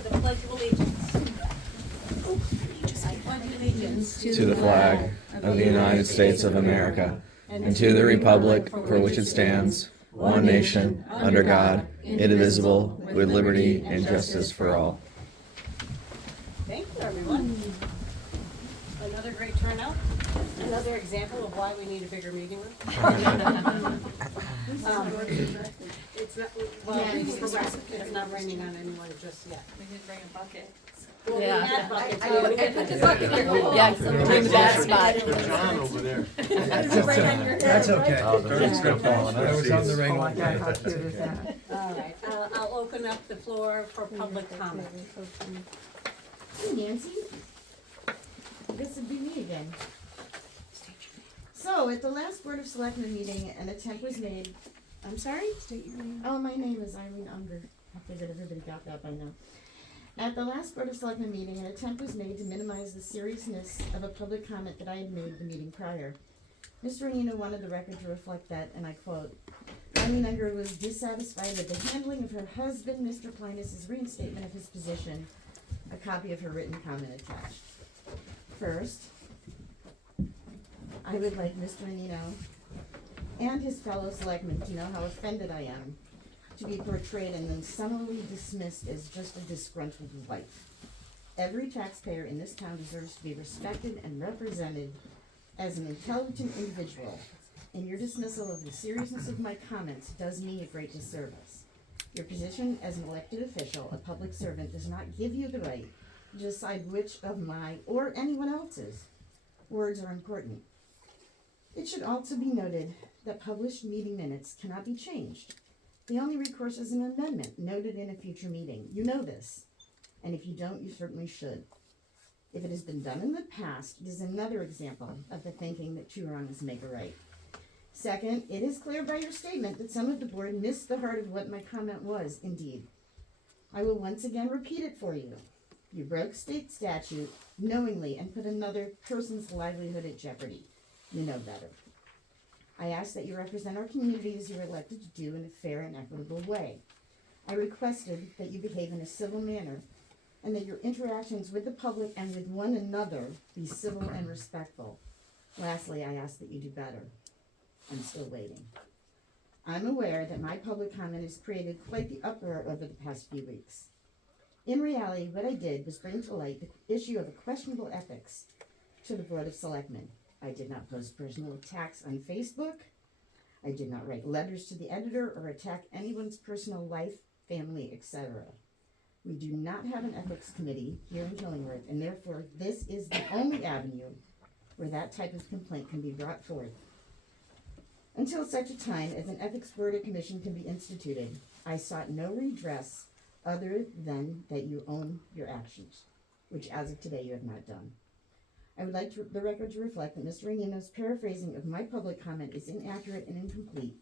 for the Pledge of Allegiance. I pledge allegiance to the flag of the United States of America and to the republic for which it stands, one nation, under God, indivisible, with liberty and justice for all. Thank you, everyone. Another great turnout. Another example of why we need a bigger meeting room. It's not, well, it's not raining on anyone just yet. We didn't bring a bucket. Well, Yeah. we had buckets. I We had put the bucket in the Yeah, in the bad spot. John over there. That's okay. It's gonna fall on I our was on the seats. ring Oh my one God, day. how cute is that? All right, I'll open up the floor for public comment. Hey Nancy, this would be me again. So, at the last Board of Selectmen meeting, an attempt was made, I'm sorry? State your name. Oh, my name is Irene Unger. I figured everybody got that by now. At the last Board of Selectmen meeting, an attempt was made to minimize the seriousness of a public comment that I had made the meeting prior. Mr. Anino wanted the record to reflect that, and I quote, Irene Unger was dissatisfied with the handling of her husband, Mr. Plinus's reinstatement of his position. A copy of her written comment attached. First, I would like Mr. Anino and his fellow selectmen to know how offended I am to be portrayed and then summarily dismissed as just a disgruntled wife. Every taxpayer in this town deserves to be respected and represented as an intelligent individual, and your dismissal of the seriousness of my comments does me a great disservice. Your position as an elected official, a public servant, does not give you the right to decide which of my or anyone else's words are important. It should also be noted that published meeting minutes cannot be changed. The only recourse is an amendment noted in a future meeting. You know this, and if you don't, you certainly should. If it has been done in the past, it is another example of the thinking that two wrongs make a right. Second, it is clear by your statement that some of the board missed the heart of what my comment was, indeed. I will once again repeat it for you. You broke state statute knowingly and put another person's livelihood at jeopardy. You know better. I ask that you represent our community as you were elected to do in a fair and equitable way. I requested that you behave in a civil manner and that your interactions with the public and with one another be civil and respectful. Lastly, I ask that you do better. I'm still waiting. I'm aware that my public comment has created quite the uproar over the past few weeks. In reality, what I did was bring to light the issue of a questionable ethics to the Board of Selectmen. I did not post personal attacks on Facebook. I did not write letters to the editor or attack anyone's personal life, family, etc. We do not have an ethics committee here in Killingworth, and therefore this is the only avenue where that type of complaint can be brought forth. Until such a time as an ethics board or commission can be instituted, I sought no redress other than that you own your actions, which as of today you have not done. I would like the record to reflect that Mr. Anino's paraphrasing of my public comment is inaccurate and incomplete,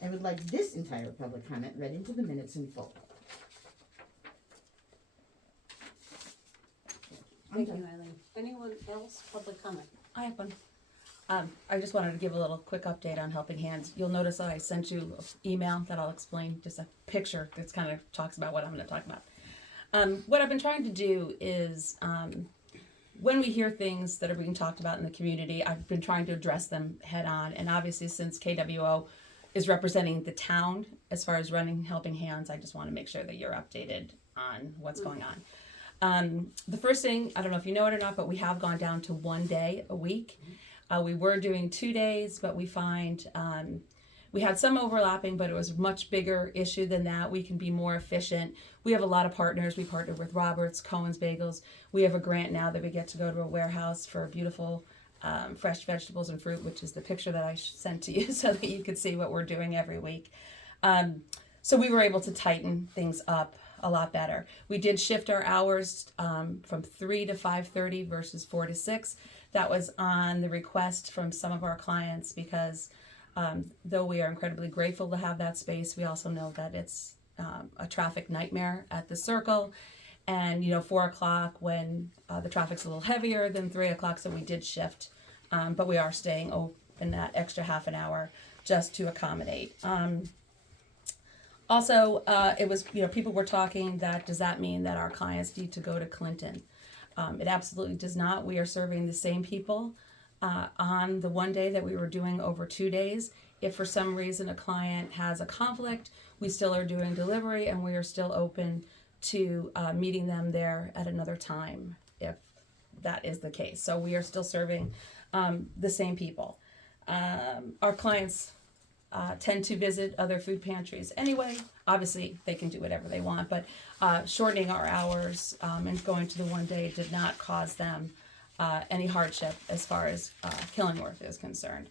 and would like this entire public comment read into the minutes in full. Thank you, Eileen. Anyone else, public comment? I have one. I just wanted to give a little quick update on Helping Hands. You'll notice that I sent you an email that I'll explain, just a picture that kind of talks about what I'm going to talk about. What I've been trying to do is, when we hear things that are being talked about in the community, I've been trying to address them head on. And obviously, since KWO is representing the town as far as running Helping Hands, I just want to make sure that you're updated on what's going on. The first thing, I don't know if you know it or not, but we have gone down to 1 day a week. We were doing 2 days, but we find we had some overlapping, but it was a much bigger issue than that. We can be more efficient. We have a lot of partners. We partnered with Roberts, Cohen's Bagels. We have a grant now that we get to go to a warehouse for beautiful fresh vegetables and fruit, which is the picture that I sent to you so that you could see what we're doing every week. So we were able to tighten things up a lot better. We did shift our hours from 3 to 5:30 versus 4 to 6. That was on the request from some of our clients because though we are incredibly grateful to have that space, we also know that it's a traffic nightmare at the circle. And, 4 o'clock when the traffic's a little heavier than 3 o'clock, so we did shift. But we are staying open that extra half an hour just to accommodate. Also, it was, people were talking that, does that mean that our clients need to go to Clinton? It absolutely does not. We are serving the same people on the one day that we were doing over 2 days. If for some reason a client has a conflict, we still are doing delivery and we are still open to meeting them there at another time if that is the case. So we are still serving the same people. Our clients tend to visit other food pantries anyway. Obviously, they can do whatever they want, but shortening our hours and going to the one day did not cause them any hardship as far as Killingworth is concerned.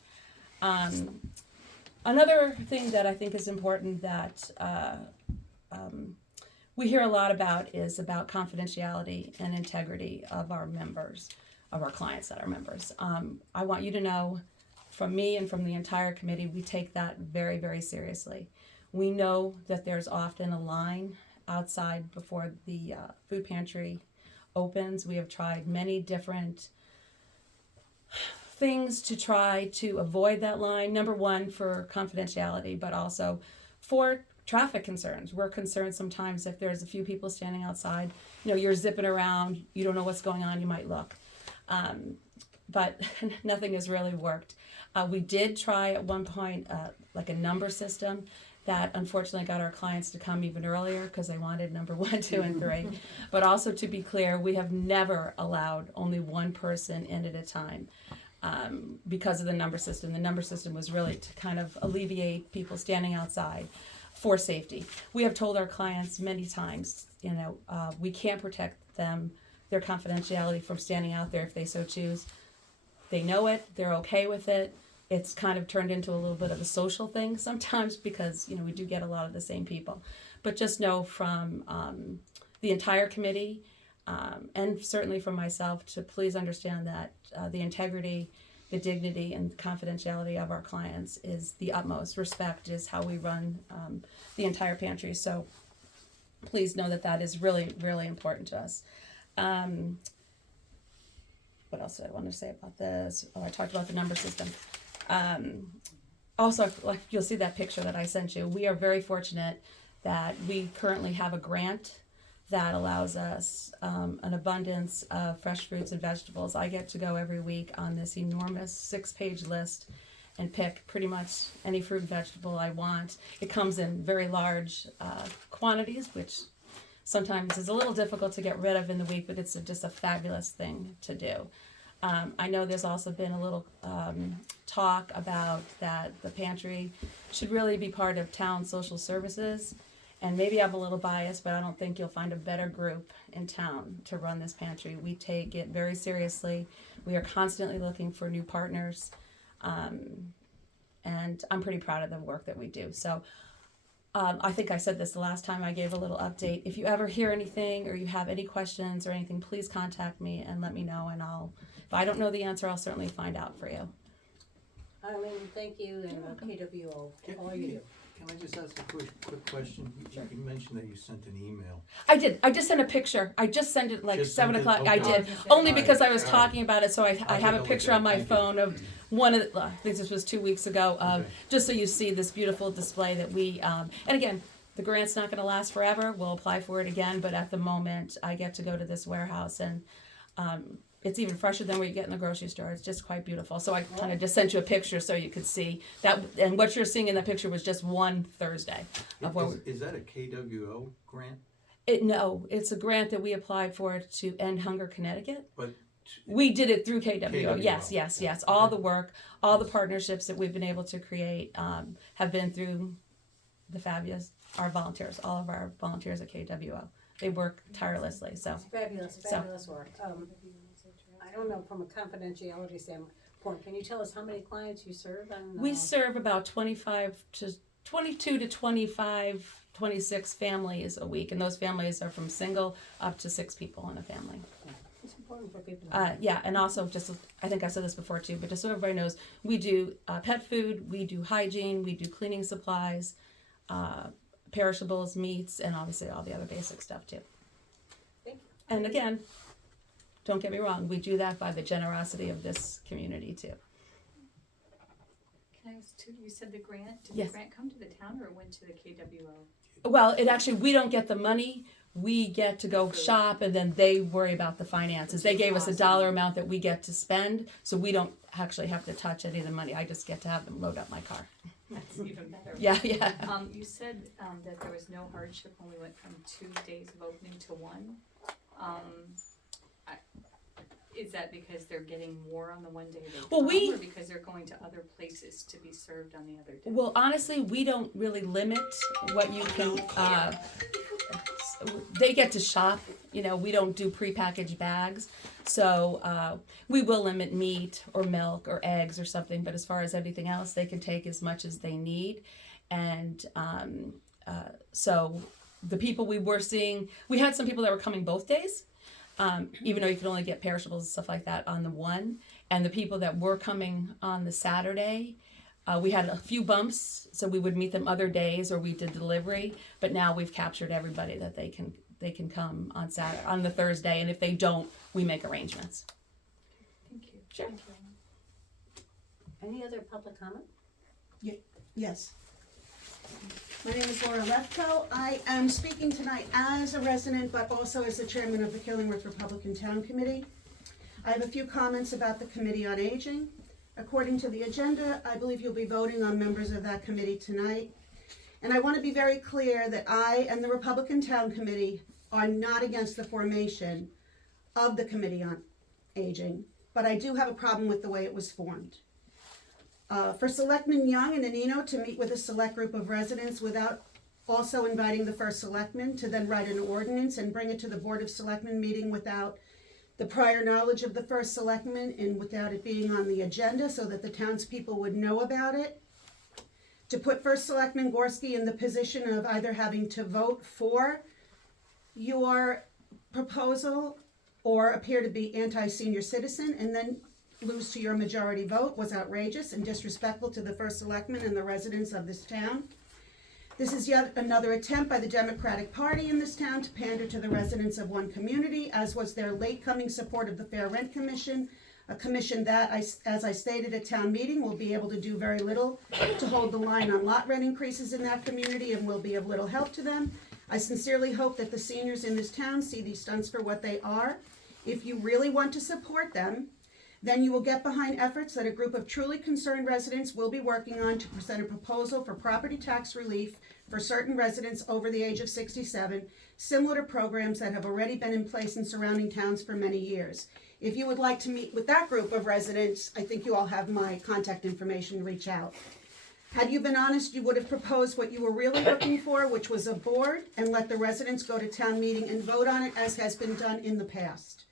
Another thing that I think is important that we hear a lot about is about confidentiality and integrity of our members, of our clients that are members. I want you to know, from me and from the entire committee, we take that very, very seriously. We know that there's often a line outside before the food pantry opens. We have tried many different things to try to avoid that line. Number one, for confidentiality, but also for traffic concerns. We're concerned sometimes if there's a few people standing outside, you're zipping around, you don't know what's going on, you might look. But nothing has really worked. We did try at one point like a number system that unfortunately got our clients to come even earlier because they wanted number 1, 2, and 3. But also, to be clear, we have never allowed only one person in at a time because of the number system. The number system was really to kind of alleviate people standing outside for safety. We have told our clients many times, we can't protect them, their confidentiality from standing out there if they so choose. They know it, they're okay with it. It's kind of turned into a little bit of a social thing sometimes because, we do get a lot of the same people. But just know from the entire committee and certainly from myself to please understand that the integrity, the dignity, and the confidentiality of our clients is the utmost. Respect is how we run the entire pantry. So please know that that is really, really important to us. What else did I want to say about this? I talked about the number system. Also, like you'll see that picture that I sent you. We are very fortunate that we currently have a grant that allows us an abundance of fresh fruits and vegetables. I get to go every week on this enormous 6-page list and pick pretty much any fruit and vegetable I want. It comes in very large quantities, which sometimes is a little difficult to get rid of in the week, but it's just a fabulous thing to do. I know there's also been a little talk about that the pantry should really be part of town social services. And maybe I'm a little biased, but I don't think you'll find a better group in town to run this pantry. We take it very seriously. We are constantly looking for new partners. And I'm pretty proud of the work that we do. So I think I said this the last time I gave a little update. If you ever hear anything or you have any questions or anything, please contact me and let me know. And if I don't know the answer, I'll certainly find out for you. Eileen, thank you, and KWO, all you do. Can I just ask a quick question? You mentioned that you sent an email. I did. I just sent a picture. I just sent it like Just 7 sent it? o'clock. I Okay. did. Only All because right. I was All talking about it, so I I'll have a take a picture look on my at it. Thank you. phone of one of the, I think this was 2 weeks ago, Okay. just so you see this beautiful display that we, and again, the grant's not gonna last forever. We'll apply for it again, but at the moment, I get to go to this warehouse and, it's even fresher than what you get in the grocery store. It's just quite beautiful. So I kind of just sent you a picture so you could see that, and what you're seeing in that picture was just one Thursday of where Is that a KWO grant? No, it's a grant that we applied for to end hunger Connecticut. But We did it through KWO. KWO. Yes. All the work, all the partnerships that we've been able to create have been through the fabulous, our volunteers, all of our volunteers at KWO. They work tirelessly, so. It's fabulous work. I don't know, from a confidentiality standpoint, can you tell us how many clients you serve? We serve about 22 to 25, 26 families a week, and those families are from single up to 6 people in a family. It's important for people to know. Yeah, and also just, I think I said this before too, but just so everybody knows, we do pet food, we do hygiene, we do cleaning supplies, perishables, meats, and obviously all the other basic stuff too. Thank you. And again, don't get me wrong, we do that by the generosity of this community too. Can I ask too, you said the grant, did Yes. the grant come to the town or it went to the KWO? Well, it actually, we don't get the money. We get to go shop, and then they worry about the finances. They gave us a dollar amount that we get to spend, so we don't actually have to touch any of the money. I just get to have them load up my car. That's even better. Yeah, yeah. You said, that there was no hardship when we went from 2 days of opening to 1. Is that because they're getting more on the one day they Well, come, we- or because they're going to other places to be served on the other day? Well, honestly, we don't really limit what you can, they get to shop, you know, we don't do prepackaged bags. So, we will limit meat or milk or eggs or something, but as far as everything else, they can take as much as they need. And, so the people we were seeing, we had some people that were coming both days. Even though you can only get perishables and stuff like that on the one. And the people that were coming on the Saturday, we had a few bumps, so we would meet them other days or we did delivery. But now we've captured everybody that they can come on Saturday, on the Thursday, and if they don't, we make arrangements. Thank you. Sure. Thank you. Any other public comment? Yes. My name is Laura Lefko. I am speaking tonight as a resident, but also as the chairman of the Killingworth Republican Town Committee. I have a few comments about the Committee on Aging. According to the agenda, I believe you'll be voting on members of that committee tonight. And I want to be very clear that I and the Republican Town Committee are not against the formation of the Committee on Aging, but I do have a problem with the way it was formed. For Selectman Young and Anino to meet with a select group of residents without also inviting the first selectman to then write an ordinance and bring it to the Board of Selectmen meeting without the prior knowledge of the first selectman and without it being on the agenda so that the townspeople would know about it. To put first selectman Gorski in the position of either having to vote for your proposal or appear to be anti-senior citizen and then lose to your majority vote was outrageous and disrespectful to the first selectman and the residents of this town. This is yet another attempt by the Democratic Party in this town to pander to the residents of one community, as was their late coming support of the Fair Rent Commission, a commission that, as I stated at town meeting, will be able to do very little to hold the line on lot rent increases in that community and will be of little help to them. I sincerely hope that the seniors in this town see these stunts for what they are. If you really want to support them, then you will get behind efforts that a group of truly concerned residents will be working on to present a proposal for property tax relief for certain residents over the age of 67, similar to programs that have already been in place in surrounding towns for many years. If you would like to meet with that group of residents, I think you all have my contact information to reach out. Had you been honest, you would have proposed what you were really looking for, which was a board, and let the residents go to town meeting and vote on it as has been done in the past.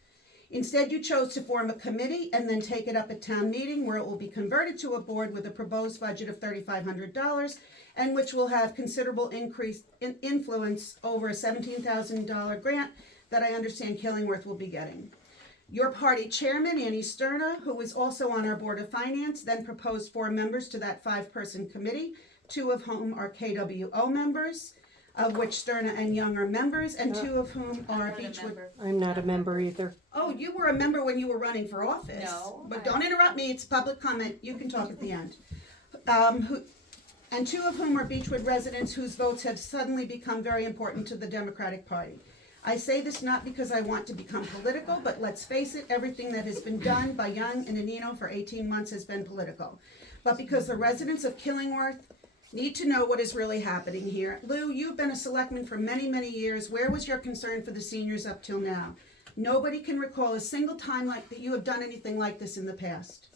Instead, you chose to form a committee and then take it up at town meeting where it will be converted to a board with a proposed budget of $3,500 and which will have considerable increase in influence over a $17,000 grant that I understand Killingworth will be getting. Your party chairman, Annie Sterna, who is also on our Board of Finance, then proposed 4 members to that 5-person committee, 2 of whom are KWO members, of which Sterna and Young are members, and 2 of whom are Beechwood. I'm not a member either. Oh, you were a member when you were running for office. No, But don't interrupt me, it's public comment, you can talk at the end. And 2 of whom are Beechwood residents whose votes have suddenly become very important to the Democratic Party. I say this not because I want to become political, but let's face it, everything that has been done by Young and Anino for 18 months has been political. But because the residents of Killingworth need to know what is really happening here. Lou, you've been a selectman for many, many years. Where was your concern for the seniors up till now? Nobody can recall a single time like that you have done anything like this in the past.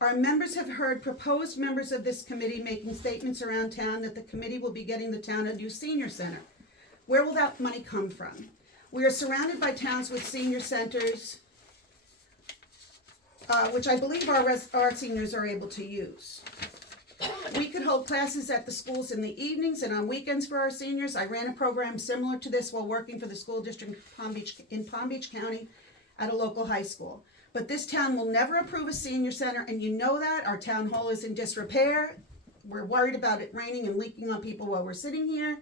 Our members have heard proposed members of this committee making statements around town that the committee will be getting the town a new senior center. Where will that money come from? We are surrounded by towns with senior centers, which I believe our seniors are able to use. We could hold classes at the schools in the evenings and on weekends for our seniors. I ran a program similar to this while working for the school district in Palm Beach County at a local high school. But this town will never approve a senior center, and you know that. Our town hall is in disrepair. We're worried about it raining and leaking on people while we're sitting here.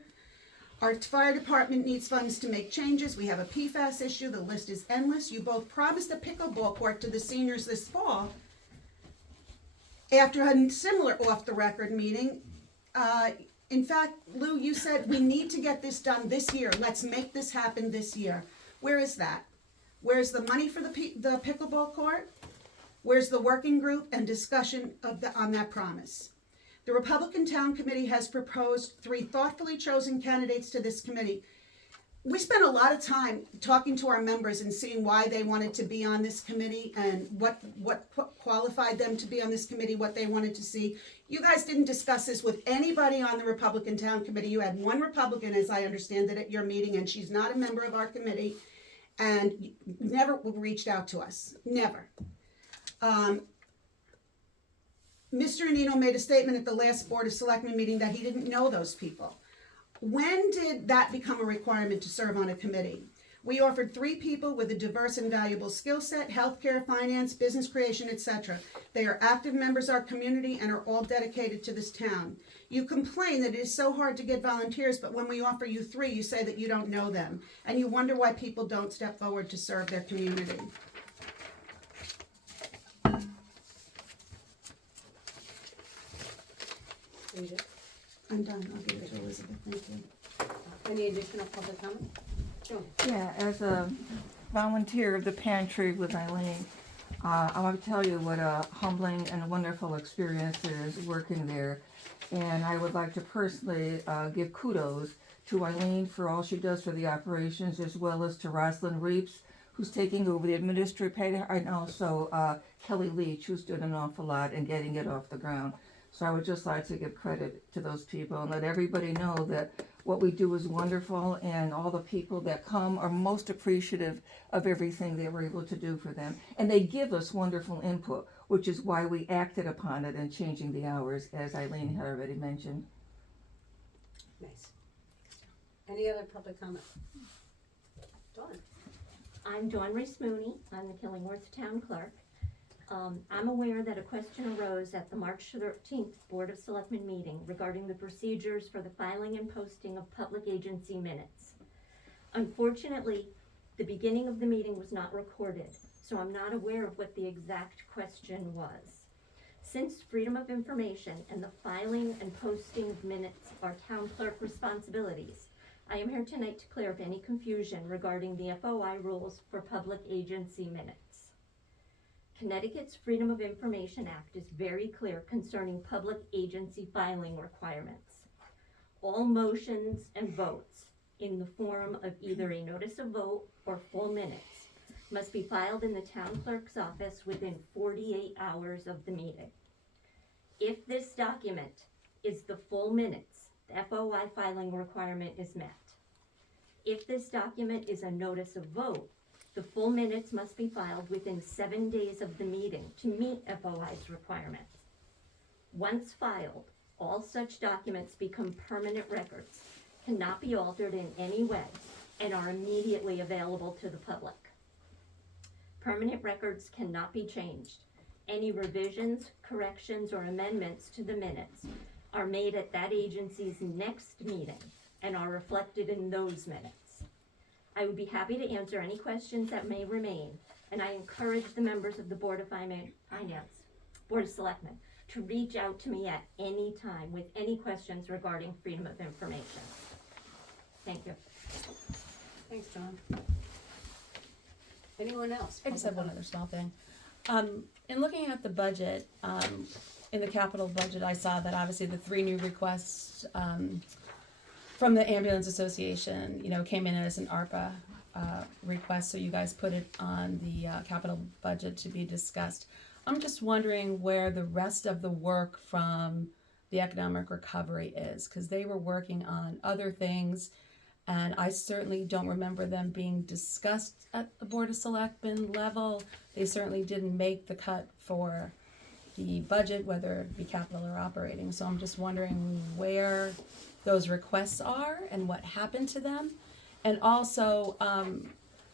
Our fire department needs funds to make changes. We have a PFAS issue. The list is endless. You both promised a pickleball court to the seniors this fall. After a similar off-the-record meeting, In fact, Lou, you said we need to get this done this year. Let's make this happen this year. Where is that? Where's the money for the pickleball court? Where's the working group and discussion on that promise? The Republican Town Committee has proposed 3 thoughtfully chosen candidates to this committee. We spent a lot of time talking to our members and seeing why they wanted to be on this committee and what qualified them to be on this committee, what they wanted to see. You guys didn't discuss this with anybody on the Republican Town Committee. You had one Republican, as I understand it, at your meeting, and she's not a member of our committee, and never reached out to us, never. Mr. Anino made a statement at the last Board of Selectmen meeting that he didn't know those people. When did that become a requirement to serve on a committee? We offered 3 people with a diverse and valuable skill set: healthcare, finance, business creation, etc. They are active members of our community and are all dedicated to this town. You complain that it is so hard to get volunteers, but when we offer you 3, you say that you don't know them, and you wonder why people don't step forward to serve their community. Read it. I'm done. I'll give it to Elizabeth. Thank you. Any additional public comment? Sure. Yeah, as a volunteer of the pantry with Eileen, I want to tell you what a humbling and wonderful experience it is working there. And I would like to personally give kudos to Eileen for all she does for the operations, as well as to Rosalind Reeps, who's taking over the administrative, and also Kelly Leach, who's doing an awful lot in getting it off the ground. So I would just like to give credit to those people and let everybody know that what we do is wonderful, and all the people that come are most appreciative of everything they were able to do for them. And they give us wonderful input, which is why we acted upon it in changing the hours, as Eileen had already mentioned. Nice. Any other public comment? Dawn. I'm Dawn Rees-Mooney. I'm the Killingworth Town Clerk. I'm aware that a question arose at the March 13th Board of Selectmen meeting regarding the procedures for the filing and posting of public agency minutes. Unfortunately, the beginning of the meeting was not recorded, so I'm not aware of what the exact question was. Since freedom of information and the filing and posting of minutes are town clerk responsibilities, I am here tonight to clear up any confusion regarding the FOI rules for public agency minutes. Connecticut's Freedom of Information Act is very clear concerning public agency filing requirements. All motions and votes in the form of either a notice of vote or full minutes must be filed in the town clerk's office within 48 hours of the meeting. If this document is the full minutes, the FOI filing requirement is met. If this document is a notice of vote, the full minutes must be filed within 7 days of the meeting to meet FOI's requirements. Once filed, all such documents become permanent records, cannot be altered in any way, and are immediately available to the public. Permanent records cannot be changed. Any revisions, corrections, or amendments to the minutes are made at that agency's next meeting and are reflected in those minutes. I would be happy to answer any questions that may remain, and I encourage the members of the Board of Board of Selectmen, to reach out to me at any time with any questions regarding freedom of information. Thank you. Thanks, John. Anyone else? I just have one other small thing. In looking at the budget, in the capital budget, I saw that obviously the 3 new requests from the Ambulance Association, came in as an ARPA request, so you guys put it on the capital budget to be discussed. I'm just wondering where the rest of the work from the economic recovery is, because they were working on other things, and I certainly don't remember them being discussed at the Board of Selectmen level. They certainly didn't make the cut for the budget, whether it be capital or operating, so I'm just wondering where those requests are and what happened to them. And also,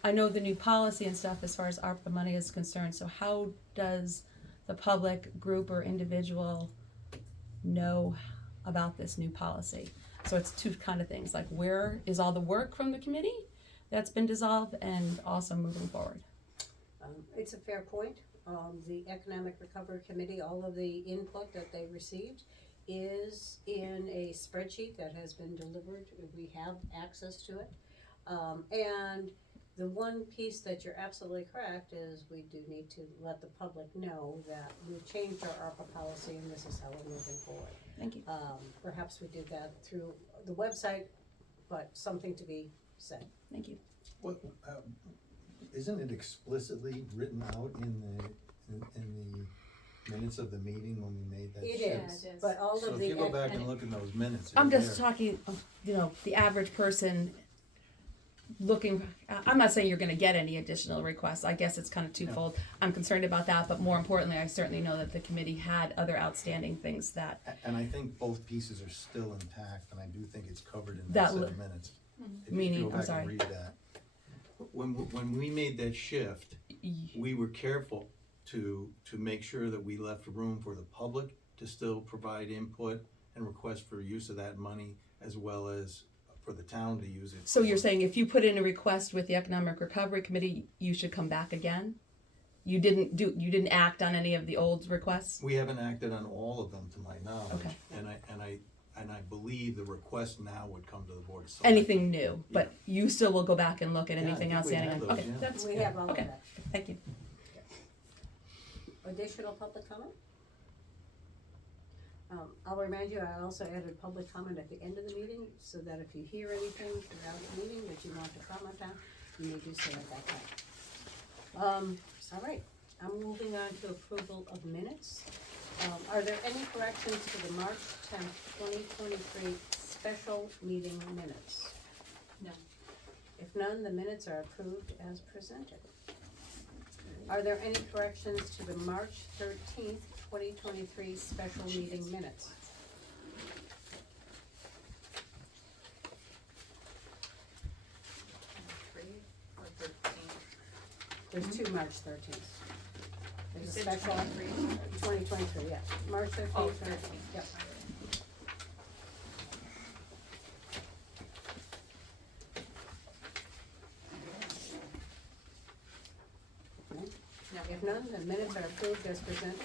I know the new policy and stuff as far as ARPA money is concerned, so how does the public, group, or individual know about this new policy? So it's 2 kind of things, like where is all the work from the committee that's been dissolved, and also moving forward. It's a fair point. The Economic Recovery Committee, all of the input that they received is in a spreadsheet that has been delivered, we have access to it. And the one piece that you're absolutely correct is we do need to let the public know that we've changed our ARPA policy and this is how we're moving forward. Thank you. Perhaps we did that through the website, but something to be said. Thank you. What, isn't it explicitly written out in the minutes of the meeting when we made that It shift? is, it is. but all So of if the. you go back and look in those minutes, I'm they're just there. talking, the average person looking, I'm not saying you're gonna get any additional requests, I guess it's kind of twofold. I'm concerned about that, but more importantly, I certainly know that the committee had other outstanding things that, And I think both pieces are still intact, and I do think it's covered in That that set li- of minutes. If meaning, you go I'm back sorry. and read that. When we made that shift, we were careful to make sure that we left room for the public to still provide input and request for use of that money, as well as for the town to use it. so you're saying if you put in a request with the Economic Recovery Committee, you should come back again? You didn't act on any of the old requests? We haven't acted on all of them to my knowledge. Okay. And I believe the request now would come to the board of Selectmen. Anything new, but you still will go back and look at Yeah, I anything think we outstanding? have those, Okay, yeah. that's, We have all of okay, that. thank you. Additional public comment? I'll remind you, I also added public comment at the end of the meeting, so that if you hear anything throughout the meeting that you want to comment on, you may do so at that time. All right, I'm moving on to approval of minutes. Are there any corrections to the March 10th, 2023 special meeting minutes? No. If none, the minutes are approved as presented. Are there any corrections to the March 13th, 2023 special meeting minutes? Or 13. There's two March 13th. You There's a said special, 2023, yeah, March 13th. Oh, 13th, 13. Yep. No. If none, the minutes are approved as presented.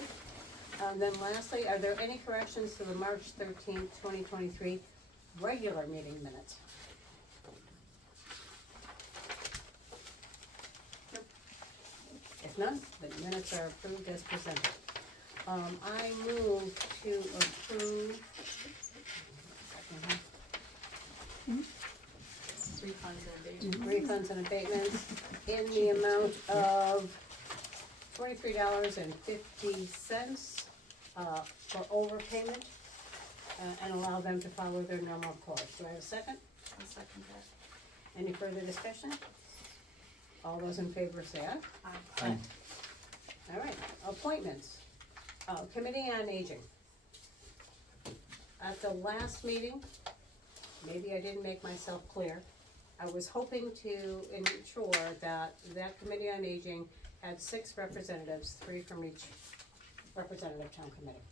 Then lastly, are there any corrections to the March 13th, 2023 regular meeting minutes? If none, the minutes are approved as presented. I move to approve. Refunds and abatements in the amount of $23.50 for overpayment, and allow them to follow their normal course. Do I have a second? I'll second that. Any further discussion? All those in favor say aye. Aye. All right, appointments. Committee on Aging. At the last meeting, maybe I didn't make myself clear, I was hoping to ensure that that Committee on Aging had 6 representatives, 3 from each representative town committee.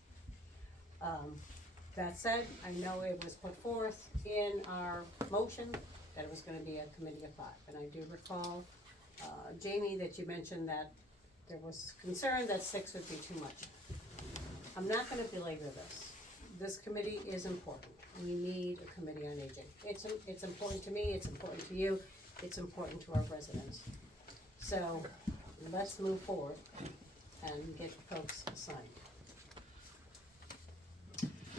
That said, I know it was put forth in our motion that it was gonna be a committee of 5, and I do recall, Jamie, that you mentioned that there was concern that 6 would be too much. I'm not gonna belabor this. This committee is important. We need a committee on aging. It's important to me, it's important to you, it's important to our residents. So, let's move forward and get folks assigned.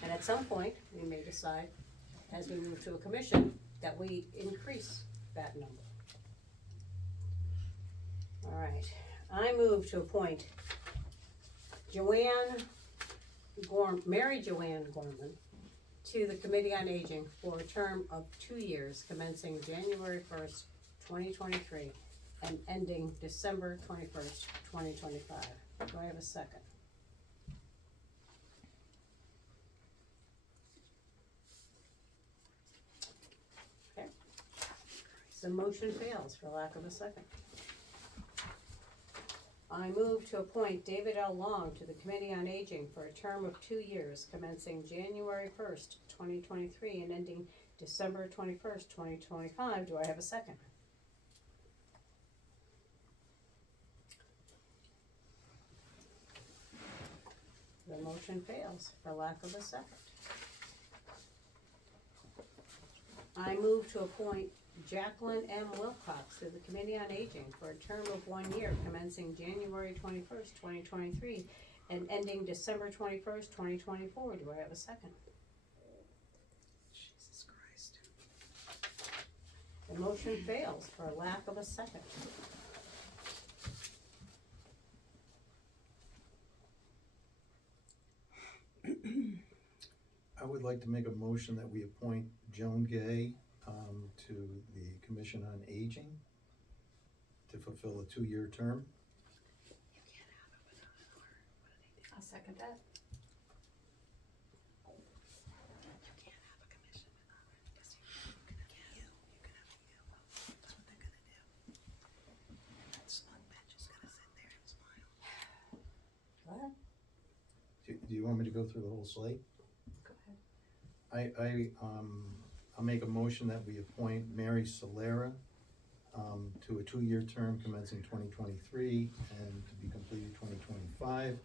And at some point, we may decide, as we move to a commission, that we increase that number. All right, I move to appoint Mary Joanne Gorman to the Committee on Aging for a term of 2 years commencing January 1st, 2023 and ending December 21st, 2025. Do I have a second? Okay. The motion fails for lack of a second. I move to appoint David L. Long to the Committee on Aging for a term of 2 years commencing January 1st, 2023 and ending December 21st, 2025. Do I have a second? The motion fails for lack of a second. I move to appoint Jacqueline M. Wilcox to the Committee on Aging for a term of 1 year commencing January 21st, 2023 and ending December 21st, 2024. Do I have a second? Jesus Christ. The motion fails for lack of a second. I would like to make a motion that we appoint Joan Gay to the Commission on Aging to fulfill a 2-year term. I'll second that. What? Do you want me to go through the whole slate? Go ahead. I'll make a motion that we appoint Mary Solera to a 2-year term commencing 2023 and to be completed 2025.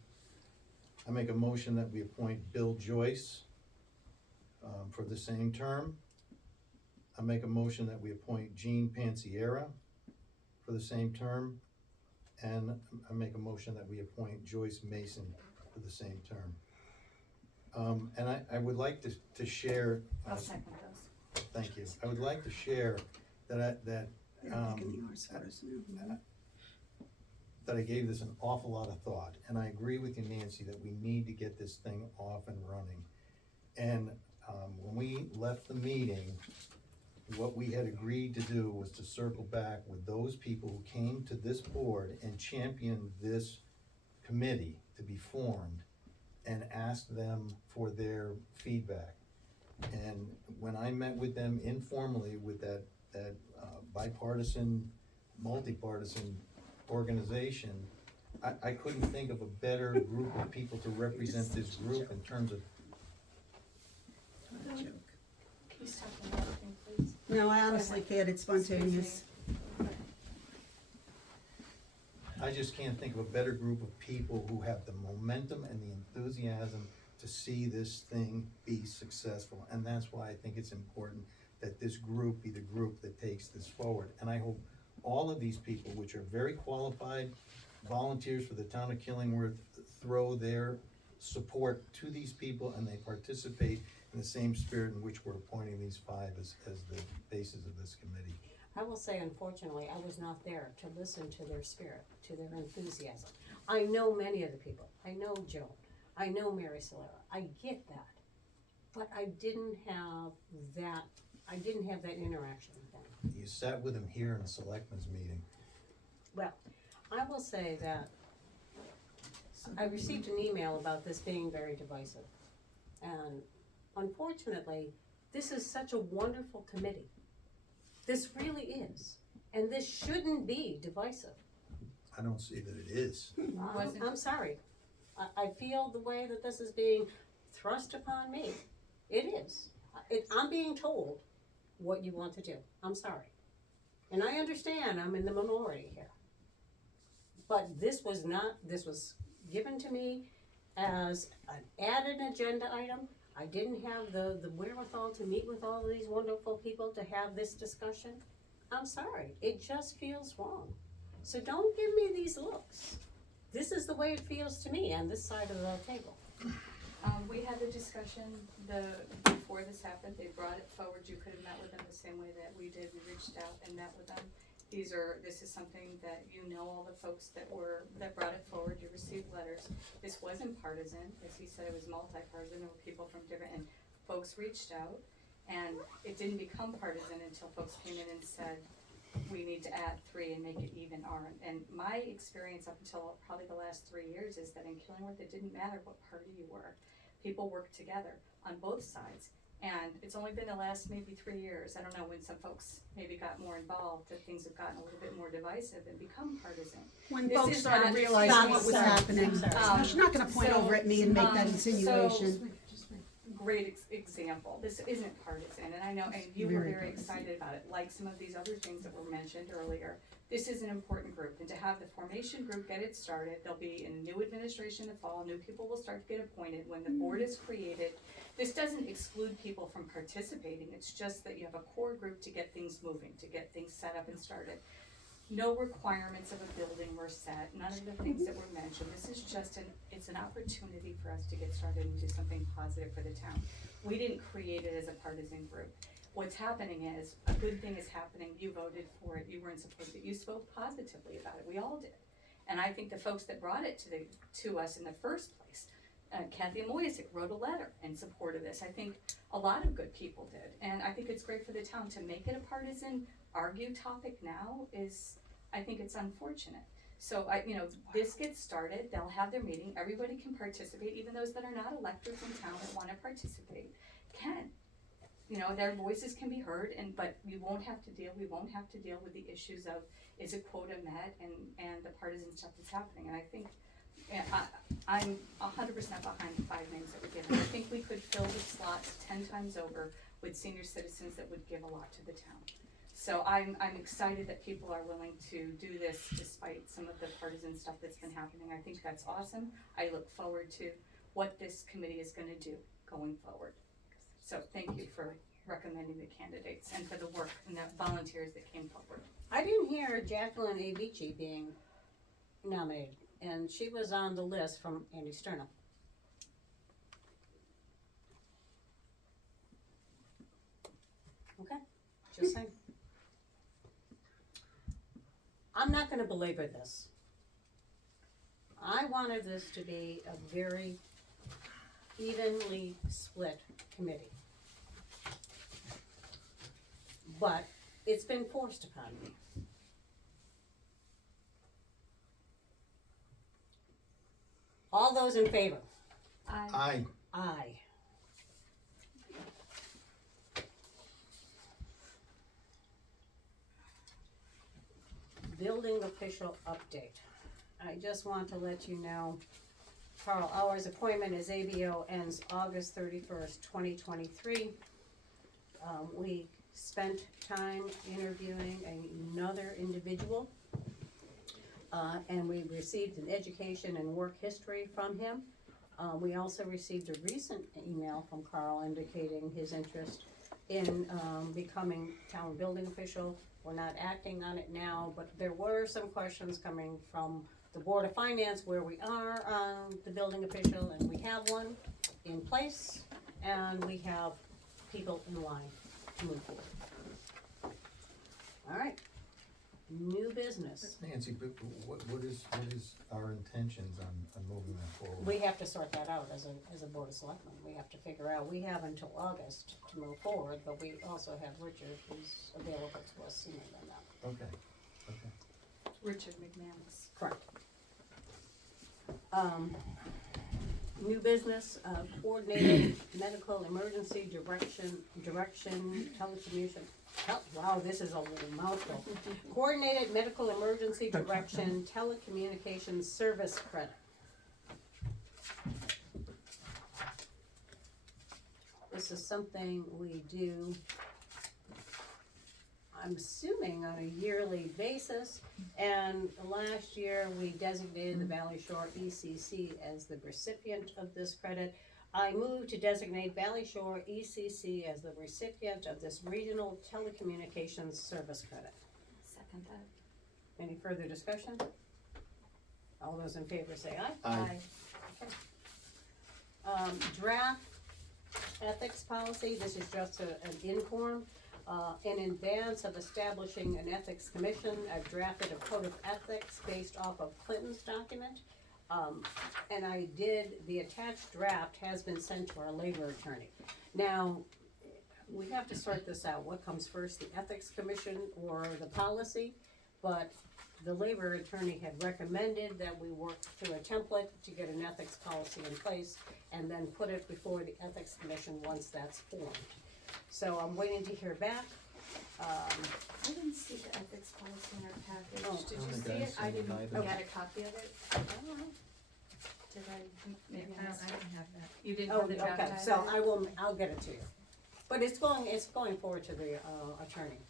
I make a motion that we appoint Bill Joyce for the same term. I make a motion that we appoint Jean Pansiera for the same term. And I make a motion that we appoint Joyce Mason for the same term. And I would like to share. I'll second those. Thank you. I would like to share that that I gave this an awful lot of thought, and I agree with you, Nancy, that we need to get this thing off and running. And when we left the meeting, what we had agreed to do was to circle back with those people who came to this board and championed this committee to be formed and ask them for their feedback. And when I met with them informally with that bipartisan, multi-partisan organization, I couldn't think of a better group of people to represent this group in terms of. Can you stop the recording, please? No, I honestly can't, it's spontaneous. I just can't think of a better group of people who have the momentum and the enthusiasm to see this thing be successful. And that's why I think it's important that this group be the group that takes this forward. And I hope all of these people, which are very qualified volunteers for the town of Killingworth, throw their support to these people and they participate in the same spirit in which we're appointing these 5 as the basis of this committee. I will say, unfortunately, I was not there to listen to their spirit, to their enthusiasm. I know many of the people. I know Joan. I know Mary Solera. I get that. But I didn't have that interaction with them. You sat with them here in the Selectmen's meeting. Well, I will say that I received an email about this being very divisive. And unfortunately, this is such a wonderful committee. This really is. And this shouldn't be divisive. I don't see that it is. I'm sorry. I feel the way that this is being thrust upon me. It is. I'm being told what you want to do. I'm sorry. And I understand I'm in the minority here. But this was given to me as an added agenda item. I didn't have the wherewithal to meet with all of these wonderful people to have this discussion. I'm sorry, it just feels wrong. So don't give me these looks. This is the way it feels to me on this side of the table. We had the discussion before this happened. They brought it forward. You could have met with them the same way that we did. We reached out and met with them. This is something that all the folks that brought it forward. You received letters. This wasn't partisan, as he said. It was multi-partisan. There were people from different, and folks reached out, and it didn't become partisan until folks came in and said, we need to add 3 and make it even. And my experience up until probably the last 3 years is that in Killingworth, it didn't matter what party you were. People worked together on both sides. And it's only been the last maybe 3 years, I don't know, when some folks maybe got more involved, that things have gotten a little bit more divisive and become partisan. When This folks is started not- realizing what was sorry. happening. Sorry. She's not gonna point over at me and make that insinuation. Great example, this isn't partisan, and I know, and you were very excited about it, like some of these other things that were mentioned earlier. this is an important group, and to have the formation group get it started, there'll be a new administration in the fall, new people will start to get appointed when the board is created. This doesn't exclude people from participating, it's just that you have a core group to get things moving, to get things set up and started. No requirements of a building were set, none of the things that were mentioned, this is just it's an opportunity for us to get started and do something positive for the town. We didn't create it as a partisan group. What's happening is, a good thing is happening, you voted for it, you were in support of it, you spoke positively about it, we all did. And I think the folks that brought it to us in the first place, Kathy Moysick wrote a letter in support of this. I think a lot of good people did, and I think it's great for the town to make it a partisan argue topic now I think it's unfortunate. So this gets started, they'll have their meeting, everybody can participate, even those that are not electors in town that wanna participate can. Their voices can be heard, but we won't have to deal with the issues of, is a quota met and the partisan stuff that's happening. And I think, I'm 100% behind the 5 names that were given. I think we could fill the slots 10 times over with senior citizens that would give a lot to the town. So I'm excited that people are willing to do this despite some of the partisan stuff that's been happening. I think that's awesome. I look forward to what this committee is gonna do going forward. So thank you for recommending the candidates and for the work and the volunteers that came forward. I didn't hear Jacqueline Avicii being nominated, and she was on the list from Andy Sterno. Okay, just saying. I'm not gonna belabor this. I wanted this to be a very evenly split committee. But it's been forced upon me. All those in favor? Aye. Aye. Building official update. I just want to let you know, Carl Auer's appointment as ABO ends August 31st, 2023. We spent time interviewing another individual, and we received an education and work history from him. We also received a recent email from Carl indicating his interest in becoming town building official. We're not acting on it now, but there were some questions coming from the Board of Finance where we are on the building official, and we have one in place, and we have people in line to move forward. All right, new business. Nancy, but what is our intentions on moving that forward? We have to sort that out as a Board of Selectmen. We have to figure out, we have until August to move forward, but we also have Richard who's available to us sooner than that. Okay. Richard McManus. Correct. New business, coordinated medical emergency direction telecommunication. Oh, wow, this is a little mouthful. Coordinated medical emergency direction telecommunications service credit. This is something we do, I'm assuming on a yearly basis, and last year we designated the Valley Shore ECC as the recipient of this credit. I move to designate Valley Shore ECC as the recipient of this regional telecommunications service credit. Second that. Any further discussion? All those in favor say aye. Aye. Okay. Draft ethics policy, this is just an inform. In advance of establishing an ethics commission, I've drafted a code of ethics based off of Clinton's document. And the attached draft has been sent to our labor attorney. Now, we have to sort this out, what comes first, the ethics commission or the policy? But the labor attorney had recommended that we work through a template to get an ethics policy in place and then put it before the ethics commission once that's formed. So I'm waiting to hear back. I didn't see the ethics policy in our package. Oh. Did I don't you think see I it? I seen it didn't either. get a copy of it. Did I? Maybe I missed it. didn't have that. You didn't Oh, have the draft okay, either? so I'll get it to you. But it's going forward to the attorney.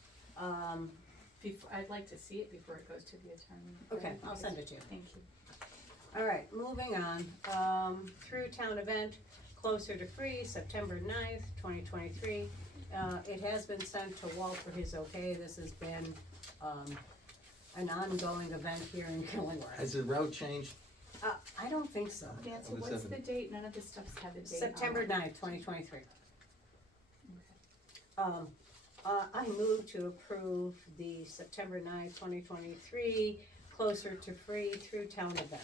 I'd like to see it before it goes to the attorney. Okay, I'll send it to you. Thank you. All right, moving on, through town event, Closer to Free, September 9th, 2023. It has been sent to Walt for his okay. This has been, an ongoing event here in Killingworth. Has the route changed? I don't think so. Nancy, was what's seven. the date? None of this stuff's had a date on it. September 9th, 2023. I move to approve the September 9th, 2023, Closer to Free through town event.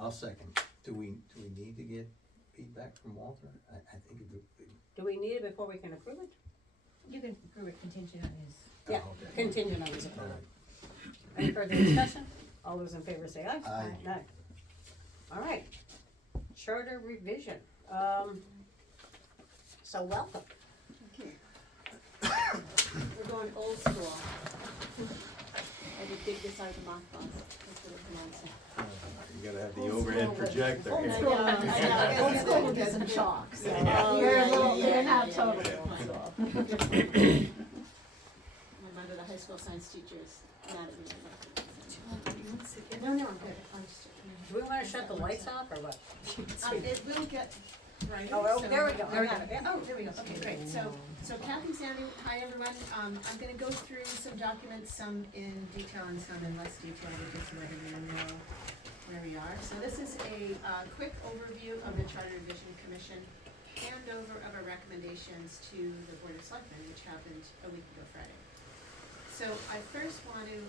I'll second. Do we need to get feedback from Walter? I think it would be. Do we need it before we can approve it? You can approve it contingent on his. Yeah, Oh, okay. contingent on his All approval. right. Any further discussion? All those in favor say aye. Aye. All right, charter revision, so welcome. We're going old school. I just dig this out of the mothballs. That's what it amounts to. You gotta have the overhead projector. Old school, I know, old school will get some chalk, so. Oh, You're a yeah, little, yeah, you're yeah, not yeah, totally yeah. old school. My mother, the high school science teacher, is mad at me. No, I'm good. I'm just. Do we wanna shut the lights off or what? It will get brighter. Oh, so- there we go. There we I go. got it. Oh, there we go. Okay, great. So Kathy, Sandy, hi everyone. I'm gonna go through some documents, some in detail and some in less detail, to just let everyone know where we are. So this is a quick overview of the Charter Revision Commission handover of our recommendations to the Board of Selectmen, which happened a week ago Friday. So I first want to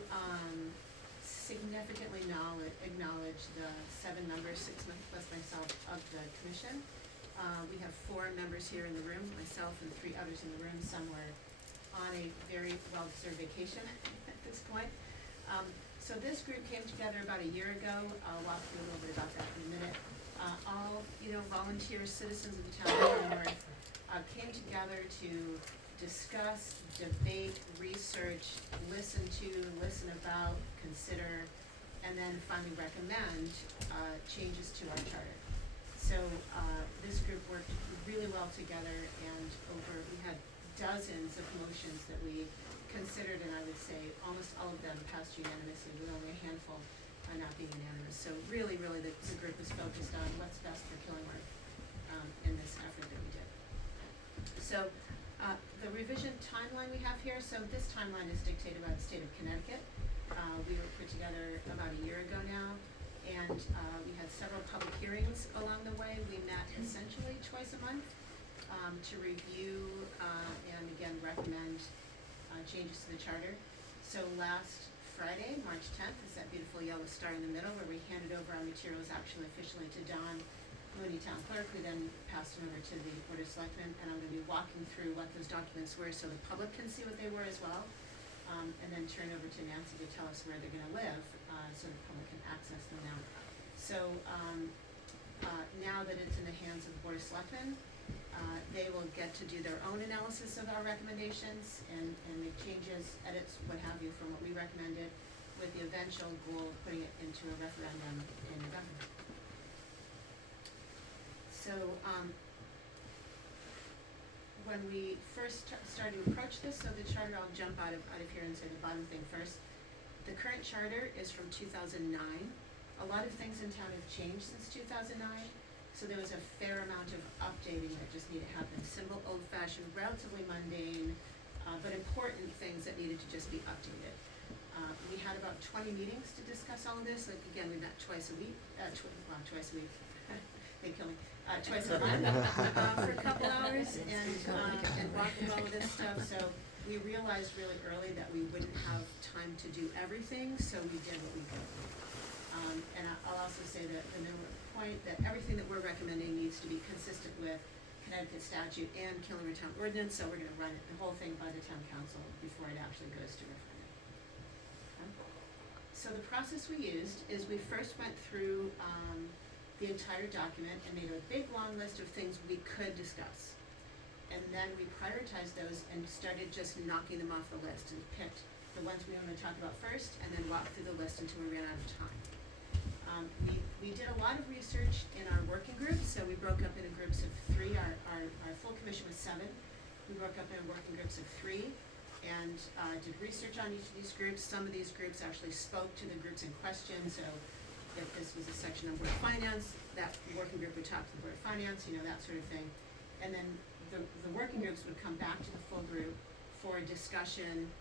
significantly acknowledge the 7 members, 6 plus myself, of the commission. We have 4 members here in the room, myself and 3 others in the room. Some were on a very well-deserved vacation at this point. So this group came together about a year ago. I'll walk through a little bit about that in a minute. All, volunteer citizens of the town of Killingworth came together to discuss, debate, research, listen about, consider, and then finally recommend changes to our charter. So this group worked really well together, and we had dozens of motions that we considered, and I would say almost all of them passed unanimously, with only a handful not being unanimous. So really, the group was focused on what's best for Killingworth in this effort that we did. So the revision timeline we have here, so this timeline is dictated by the state of Connecticut. We were put together about a year ago now, and we had several public hearings along the way. We met essentially twice a month to review and again recommend changes to the charter. So last Friday, March 10th, is that beautiful yellow star in the middle where we handed over our materials actually officially to Don Mooney, town clerk, who then passed them over to the Board of Selectmen, and I'm gonna be walking through what those documents were so the public can see what they were as well. And then turn over to Nancy to tell us where they're gonna live, so the public can access them now. So, now that it's in the hands of the Board of Selectmen, they will get to do their own analysis of our recommendations and make changes, edits, what have you, from what we recommended, with the eventual goal of putting it into a referendum in November. So, when we first started to approach this, so the charter, I'll jump out of here and say the bottom thing first. The current charter is from 2009. A lot of things in town have changed since 2009. So there was a fair amount of updating that just needed to happen. Simple, old-fashioned, relatively mundane, but important things that needed to just be updated. We had about 20 meetings to discuss all of this. Like, again, we met twice a week, twice a week, they kill me, twice a month, for a couple hours, and walked through all of this stuff. So we realized really early that we wouldn't have time to do everything, so we did what we could. And I'll also say that the point that everything that we're recommending needs to be consistent with Connecticut statute and Killingworth Town Ordinance, so we're gonna run the whole thing by the town council before it actually goes to referendum. Okay? So the process we used is we first went through the entire document and made a big long list of things we could discuss. And then we prioritized those and started just knocking them off the list and picked the ones we wanted to talk about first, and then walked through the list until we ran out of time. We did a lot of research in our working groups, so we broke up into groups of 3. Our full commission was 7. We broke up into working groups of 3, and did research on each of these groups. Some of these groups actually spoke to the groups in question, so if this was a section on Board of Finance, that working group would talk to the Board of Finance, that sort of thing. And then the working groups would come back to the full group for a discussion.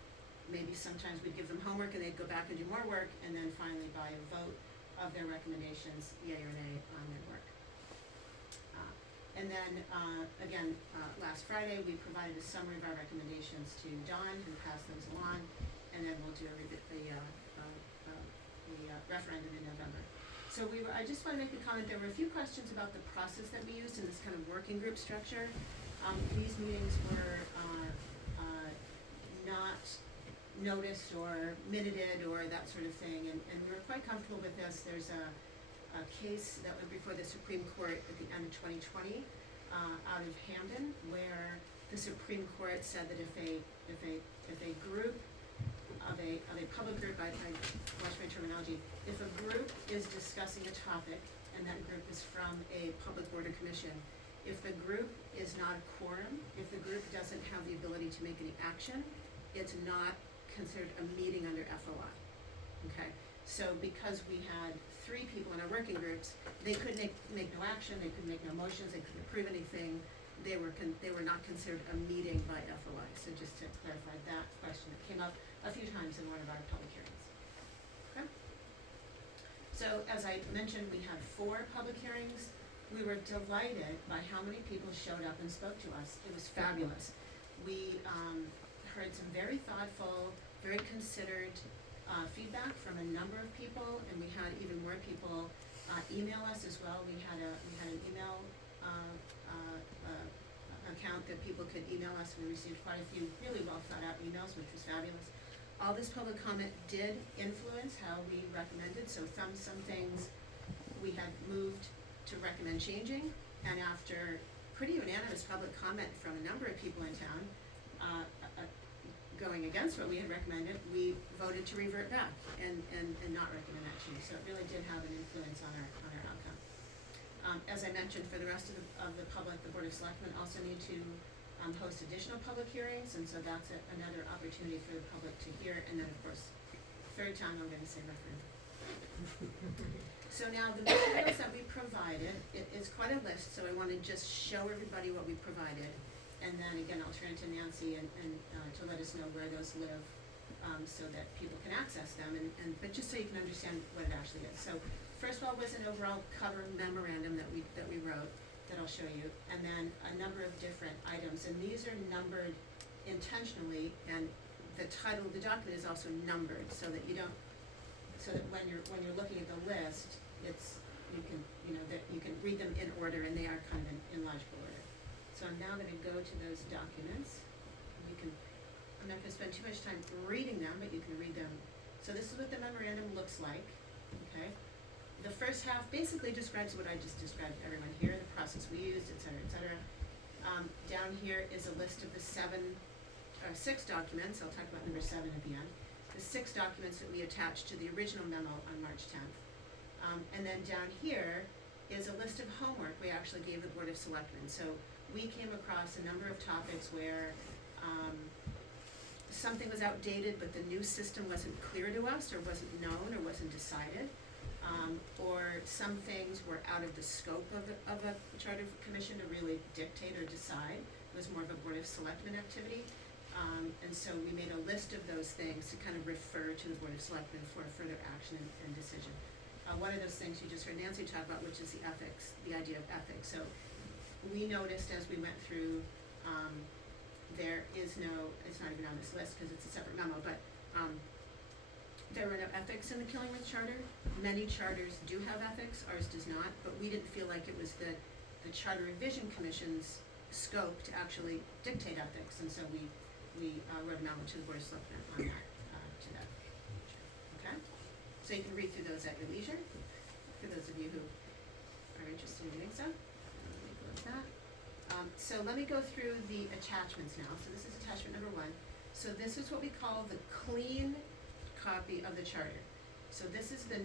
Maybe sometimes we'd give them homework and they'd go back and do more work, and then finally by a vote of their recommendations, yea or nay, on their work. And then, again, last Friday, we provided a summary of our recommendations to Dawn, who passed those along, and then we'll do the referendum in November. So I just want to make a comment, there were a few questions about the process that we used in this kind of working group structure. These meetings were not noticed or minuted or that sort of thing, and we were quite comfortable with this. There's a case that went before the Supreme Court at the end of 2020 out of Hamden, where the Supreme Court said that if a group of a public group, I watch my terminology, if a group is discussing a topic and that group is from a public board or commission, if the group is not a quorum, if the group doesn't have the ability to make any action, it's not considered a meeting under FOI. Okay, so because we had 3 people in our working groups, they could make no action, they could make no motions, they couldn't approve anything. They were not considered a meeting by FOI. So just to clarify that question, that came up a few times in one of our public hearings. Okay. So as I mentioned, we had 4 public hearings. We were delighted by how many people showed up and spoke to us. It was fabulous. We heard some very thoughtful, very considered feedback from a number of people, and we had even more people email us as well. We had an email account that people could email us. We received quite a few really well thought out emails, which was fabulous. All this public comment did influence how we recommended, so some things we had moved to recommend changing, and after pretty unanimous public comment from a number of people in town, going against what we had recommended, we voted to revert back and not recommend that change. So it really did have an influence on our outcome. As I mentioned, for the rest of the public, the Board of Selectmen also need to host additional public hearings, and so that's another opportunity for the public to hear. And then, of course, third time I'm going to say referendum. So now the materials that we provided, it's quite a list, so I want to just show everybody what we provided. And then again, I'll turn it to Nancy and to let us know where those live, so that people can access them, but just so you can understand what it actually is. So first of all was an overall cover memorandum that we wrote that I'll show you, and then a number of different items, and these are numbered intentionally, and the title of the document is also numbered so that when you're looking at the list, you can read them in order, and they are kind of in logical order. So I'm now going to go to those documents. I'm not going to spend too much time reading them, but you can read them. So this is what the memorandum looks like. Okay. The first half basically describes what I just described to everyone here, the process we used, et cetera, et cetera. Down here is a list of the 6 documents. I'll talk about number 7 at the end. The 6 documents that we attached to the original memo on March 10th. And then down here is a list of homework we actually gave the Board of Selectmen. So we came across a number of topics where something was outdated, but the new system wasn't clear to us, or wasn't known, or wasn't decided, or some things were out of the scope of a charter commission to really dictate or decide. It was more of a Board of Selectmen activity, and so we made a list of those things to kind of refer to the Board of Selectmen for further action and decision. One of those things you just heard Nancy talk about, which is the idea of ethics. So we noticed as we went through, it's not even on this list because it's a separate memo, but there were no ethics in the Killingworth Charter. Many charters do have ethics, ours does not, but we didn't feel like it was the Charter Revision Commission's scope to actually dictate ethics, and so we wrote a memo to the Board of Selectmen on that, to that. Okay? So you can read through those at your leisure, for those of you who are interested in doing so. Let me close that. So let me go through the attachments now. So this is attachment number 1. So this is what we call the clean copy of the charter. So this is the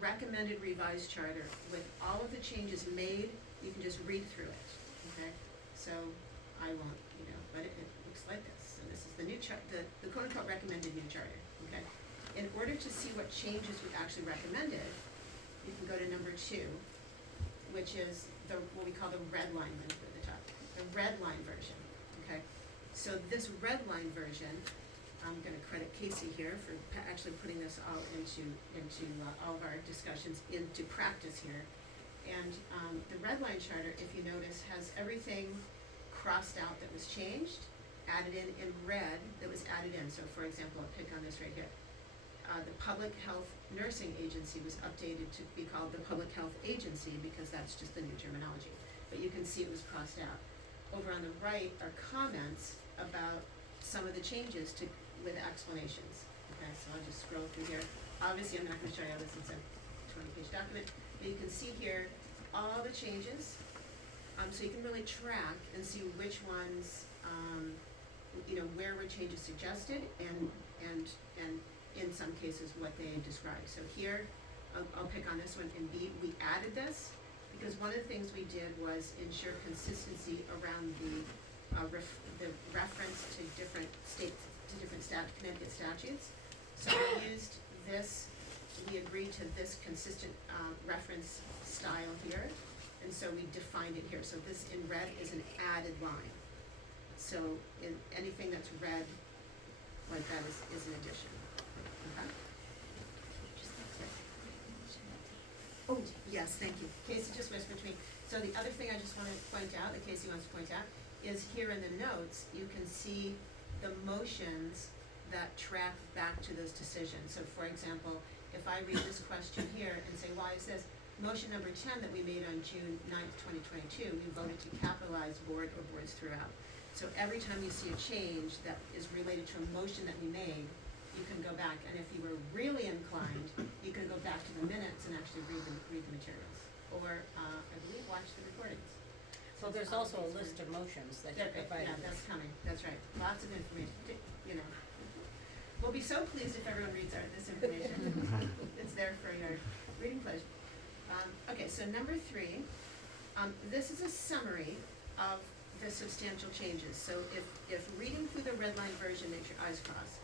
recommended revised charter with all of the changes made. You can just read through it. Okay? So I won't, but it looks like this. So this this is the new the quote-unquote recommended new charter, okay? In order to see what changes we've actually recommended, you can go to number 2, which is what we call the red line version at the top, the red line version, okay? So this red line version, I'm gonna credit Casey here for actually putting this all into all of our discussions into practice here. And the red line charter, if you notice, has everything crossed out that was changed, added in red that was added in. So for example, I'll pick on this right here. The Public Health Nursing Agency was updated to be called the Public Health Agency because that's just the new terminology. But you can see it was crossed out. Over on the right are comments about some of the changes with explanations. Okay, so I'll just scroll through here. Obviously, I'm not going to show you all this, it's a 20-page document. But you can see here all the changes. So you can really track and see which ones, where were changes suggested and in some cases what they describe. So here, I'll pick on this one in B. We added this because one of the things we did was ensure consistency around the reference to different states, Connecticut statutes. So we used this, we agreed to this consistent reference style here, and so we defined it here. So this in red is an added line. So in anything that's red like that is an addition. Okay? Oh, yes, thank you. Casey just whispered to me. So the other thing I just want to point out, that Casey wants to point out, is here in the notes, you can see the motions that track back to those decisions. So for example, if I read this question here and say, why is this? Motion number 10 that we made on June 9th, 2022, you voted to capitalize board or boards throughout. So every time you see a change that is related to a motion that we made, you can go back, and if you were really inclined, you can go back to the minutes and actually read the materials, or I believe watch the recordings. So there's also a list of motions that you provided. Yeah, that's coming, that's right, lots of information, We'll be so pleased if everyone reads this information. It's there for your reading pleasure. Okay, so number 3, this is a summary of the substantial changes. So if reading through the red line version makes your eyes cross,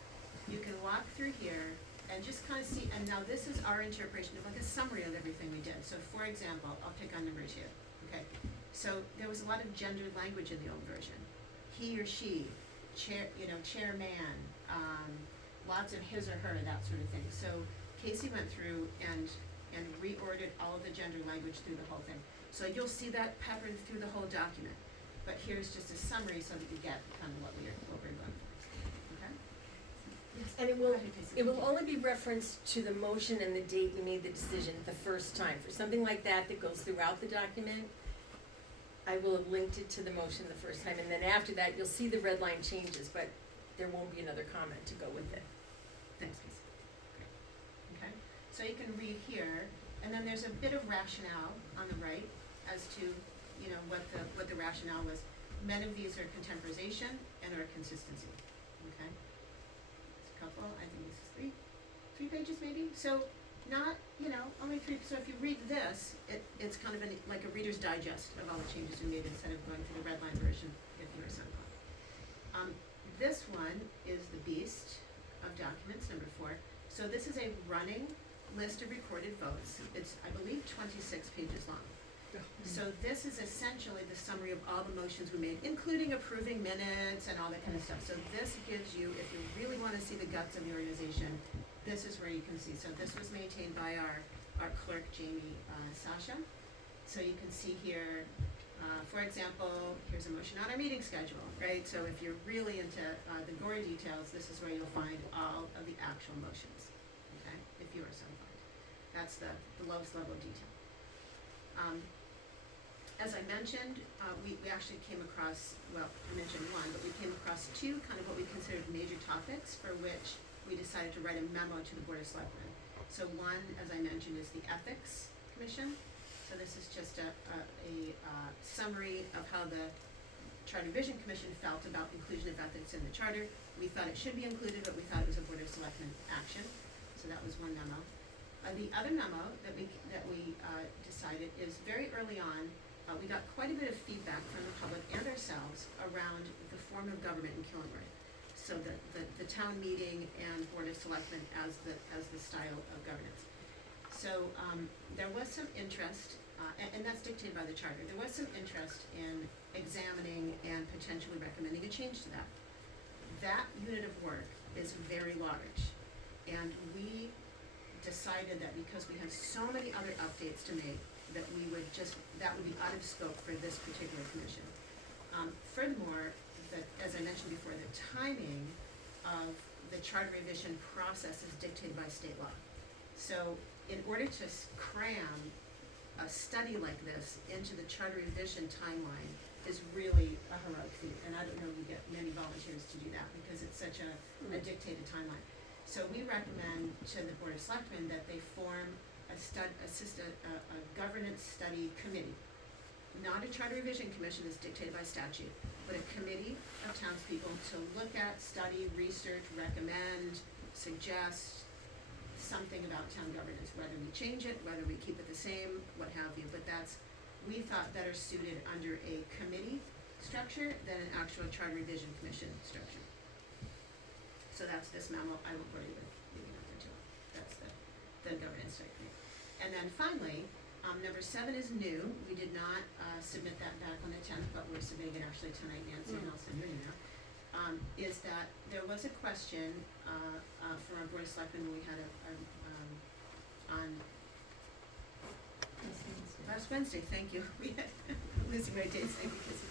you can walk through here and just kind of see, and now this is our interpretation of like a summary of everything we did. So for example, I'll pick on number 2, okay? So there was a lot of gendered language in the old version. He or she, chairman, lots of his or her, that sort of thing. So Casey went through and reordered all of the gender language through the whole thing. So you'll see that peppered through the whole document. But here's just a summary so that you get kind of what we're going for. Okay? Yes. And Go ahead, Casey. it will only be referenced to the motion and the date we made the decision the first time. For something like that goes throughout the document, I will have linked it to the motion the first time, and then after that, you'll see the red line changes, but there won't be another comment to go with it. Thanks, Casey. Great. Okay, so you can read here, and then there's a bit of rationale on the right as to, what the rationale was. Many of these are contemporization and are consistency. Okay, it's a couple. I think this is three pages maybe. So not, only 3. So if you read this, it's kind of like a Reader's Digest of all the changes we made instead of going through the red line version if you were so inclined. This one is the beast of documents, number 4. So this is a running list of recorded votes. It's, I believe, 26 pages long. So this is essentially the summary of all the motions we made, including approving minutes and all that kind of stuff. So this gives you, if you really want to see the guts of the organization, this is where you can see. So this was maintained by our clerk, Jamie Sasha. So you can see here, for example, here's a motion on our meeting schedule, right? So if you're really into the gory details, this is where you'll find all of the actual motions, okay? If you are so inclined. That's the lowest level of detail. As I mentioned, we actually came across, well, I mentioned one, but we came across 2 kind of what we considered major topics for which we decided to write a memo to the Board of Selectmen. So one, as I mentioned, is the Ethics Commission. So this is just a summary of how the Charter Revision Commission felt about inclusion of ethics in the charter. We thought it should be included, but we thought it was a Board of Selectmen action. So that was one memo. The other memo that we decided is very early on, we got quite a bit of feedback from the public and ourselves around the form of government in Killingworth. so the town meeting and Board of Selectmen as the style of governance. So, there was some interest, and that's dictated by the charter, there was some interest in examining and potentially recommending a change to that. That unit of work is very large, and we decided that because we have so many other updates to make, that that would be out of scope for this particular commission. Furthermore, as I mentioned before, the timing of the charter revision process is dictated by state law. So in order to cram a study like this into the charter revision timeline is really a heroic feat, and I don't know if you get many volunteers to do that because it's such a dictated timeline. So we recommend to the Board of Selectmen that they form a governance study committee. Not a charter revision commission as dictated by statute, but a committee of townspeople to look at, study, research, recommend, suggest something about town governance, whether we change it, whether we keep it the same, what have you. But we thought better suited under a committee structure than an actual charter revision commission structure. So that's this memo. I won't bore you with leaving that into it. That's the governance study committee. And then finally, number 7 is new. We did not submit that back on the 10th, but we're submitting it actually tonight, Nancy, and I'll send you an email. Is that there was a question from our Board of Selectmen when we had on last Wednesday, thank you. We had losing my days because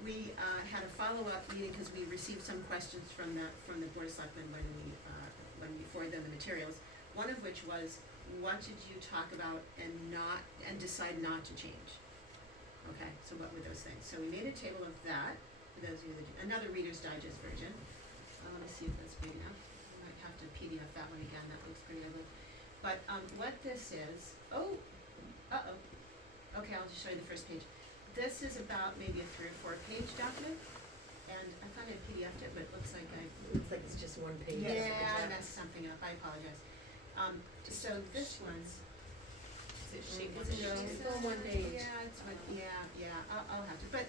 we had a follow-up meeting because we received some questions from the Board of Selectmen when we forwarded them the materials. One of which was, what did you talk about and decide not to change? Okay, so what were those things? So we made a table of that for those of you that another Reader's Digest version. Let me see if that's big enough. I might have to PDF that one again. That looks pretty ugly. But what this is, okay, I'll just show you the first page. This is about maybe a 3 or 4 page document, and I thought I PDF'd it, but it looks like it's just one page. Yeah, I messed something up. I apologize. So this one's. Is it sheet It's one page? Yeah, I'll have to, but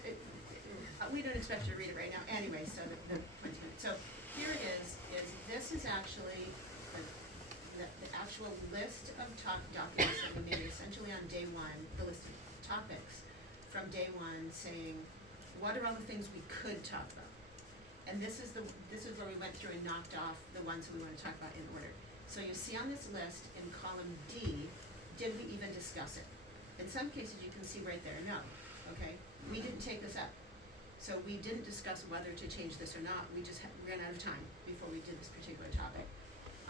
we don't expect you to read it right now anyway, so the point's good. So here it is this is actually the actual list of documents that we made essentially on day 1, the list of topics from day 1 saying, what are all the things we could talk about? And this is where we went through and knocked off the ones we want to talk about in order. So you see on this list in column D, did we even discuss it? In some cases you can see right there, no, okay? We didn't take this up. So we didn't discuss whether to change this or not, we just ran out of time before we did this particular topic.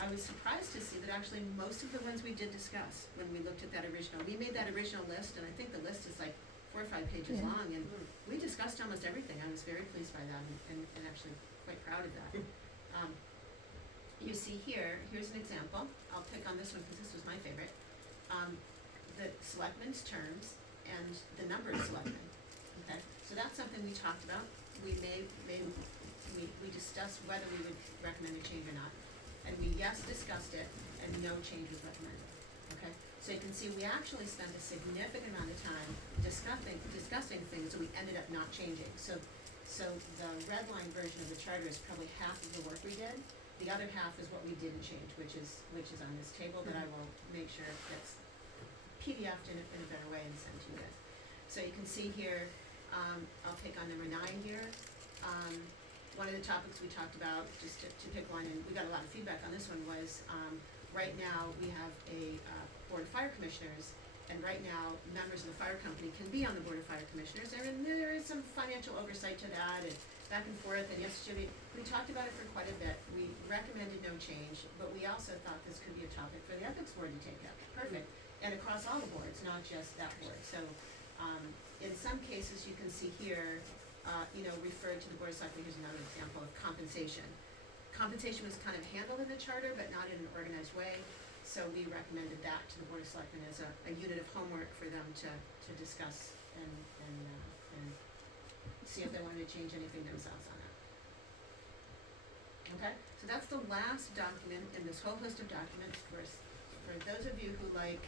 I was surprised to see that actually most of the ones we did discuss when we looked at that original, we made that original list, and I think the list is like 4 or 5 pages long, and we discussed almost everything. I was very pleased by that and actually quite proud of that. You see here's an example. I'll pick on this one because this was my favorite. The selectmen's terms and the number of selectmen. Okay, so that's something we talked about. We discussed whether we would recommend a change or not, and we discussed it, and no change was recommended. Okay, so you can see we actually spent a significant amount of time discussing things that we ended up not changing. So the red line version of the charter is probably half of the work we did. The other half is what we didn't change, which is on this table that I will make sure gets PDF'd in a better way and sent to you guys. So you can see here, I'll pick on number 9 here. One of the topics we talked about, just to pick one, and we got a lot of feedback on this one, was right now we have a Board of Fire Commissioners, and right now members of the fire company can be on the Board of Fire Commissioners, and there is some financial oversight to that, and back and forth, and yes, Jimmy, we talked about it for quite a bit. We recommended no change, but we also thought this could be a topic for the ethics board to take up. Perfect. And across all the boards, not just that board. So in some cases, you can see here, referred to the Board of Selectmen. Here's another example of compensation. Compensation was kind of handled in the charter, but not in an organized way. So we recommended that to the Board of Selectmen as a unit of homework for them to discuss and see if they wanted to change anything themselves on that. Okay, so that's the last document in this whole list of documents. For those of you who like,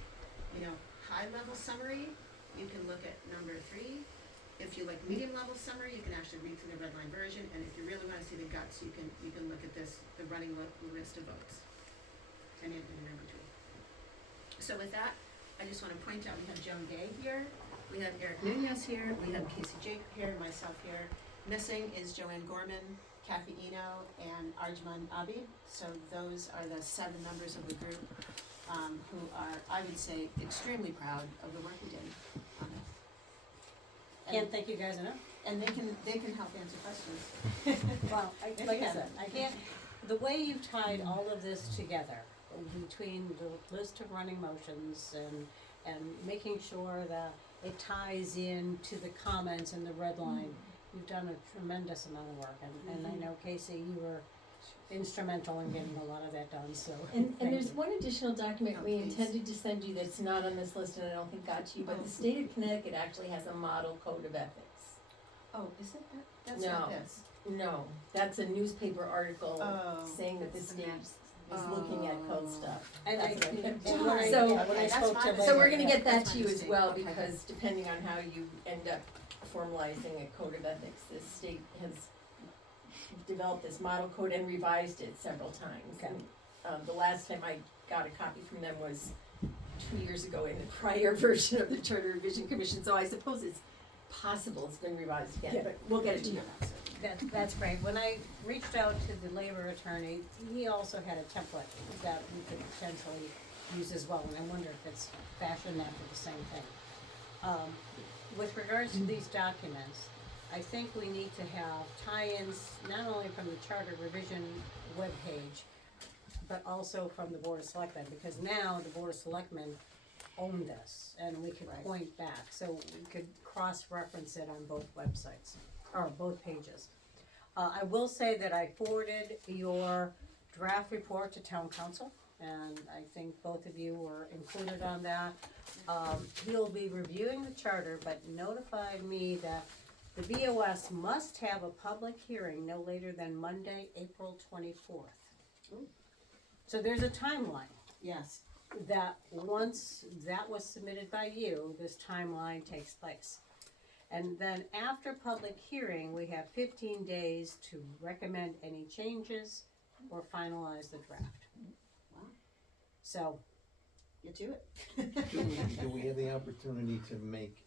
high-level summary, you can look at number 3. If you like medium level summary, you can actually read through the red line version, and if you really wanna see the guts, you can look at this, the running list of votes. And in between. So with that, I just wanna point out, we have Joan Gay here, we have Eric Nunez here, we have Casey Jake here, myself here. Missing is Joanne Gorman, Kathy Eno, and Arjman Abi. So those are the 7 members of the group, who are, I would say, extremely proud of the work we did on it. Can't thank you guys enough. And they can help answer questions. Well, If like you I have said, I can't, the way you've tied all of this together, between the list of running motions and making sure that it ties in to the comments and the red line, you've done a tremendous amount of work, and I know, Casey, you were instrumental in getting a lot of that done, so. And thank there's you. one additional document Oh, we please. intended to send you that's not on this list and I don't think got to you, but the state of Connecticut actually has a model code of ethics. Oh, is it that? That's not No. this. No, that's a newspaper article Oh. saying that the state is looking at code stuff. And I, That's what- and when I, So- yeah, when I Okay, that's spoke my to mistake. So Labor, we're gonna get that That's to my you as mistake. well, Okay. because depending on how you end up formalizing a code of ethics, the state has developed this model code and revised it several times. Okay. And, the last time I got a copy from them was 2 years ago in the prior version of the Charter Revision Commission, so I suppose it's possible it's been revised again, Yeah. but we'll get it to you. that's great. When I reached out to the labor attorney, he also had a template that we could potentially use as well, and I wonder if it's fashioned after the same thing. With regards to these documents, I think we need to have tie-ins, not only from the Charter Revision webpage, but also from the Board of Selectmen, because now the Board of Selectmen own this, and we could point back, so we could cross-reference it on both websites, or both pages. I will say that I forwarded your draft report to town council, and I think both of you were included on that. He'll be reviewing the charter, but notified me that the BOS must have a public hearing no later than Monday, April 24th. So there's a timeline Yes. that once that was submitted by you, this timeline takes place. And then after public hearing, we have 15 days to recommend any changes or finalize the draft. Wow. So, Get to it. Do we have the opportunity to make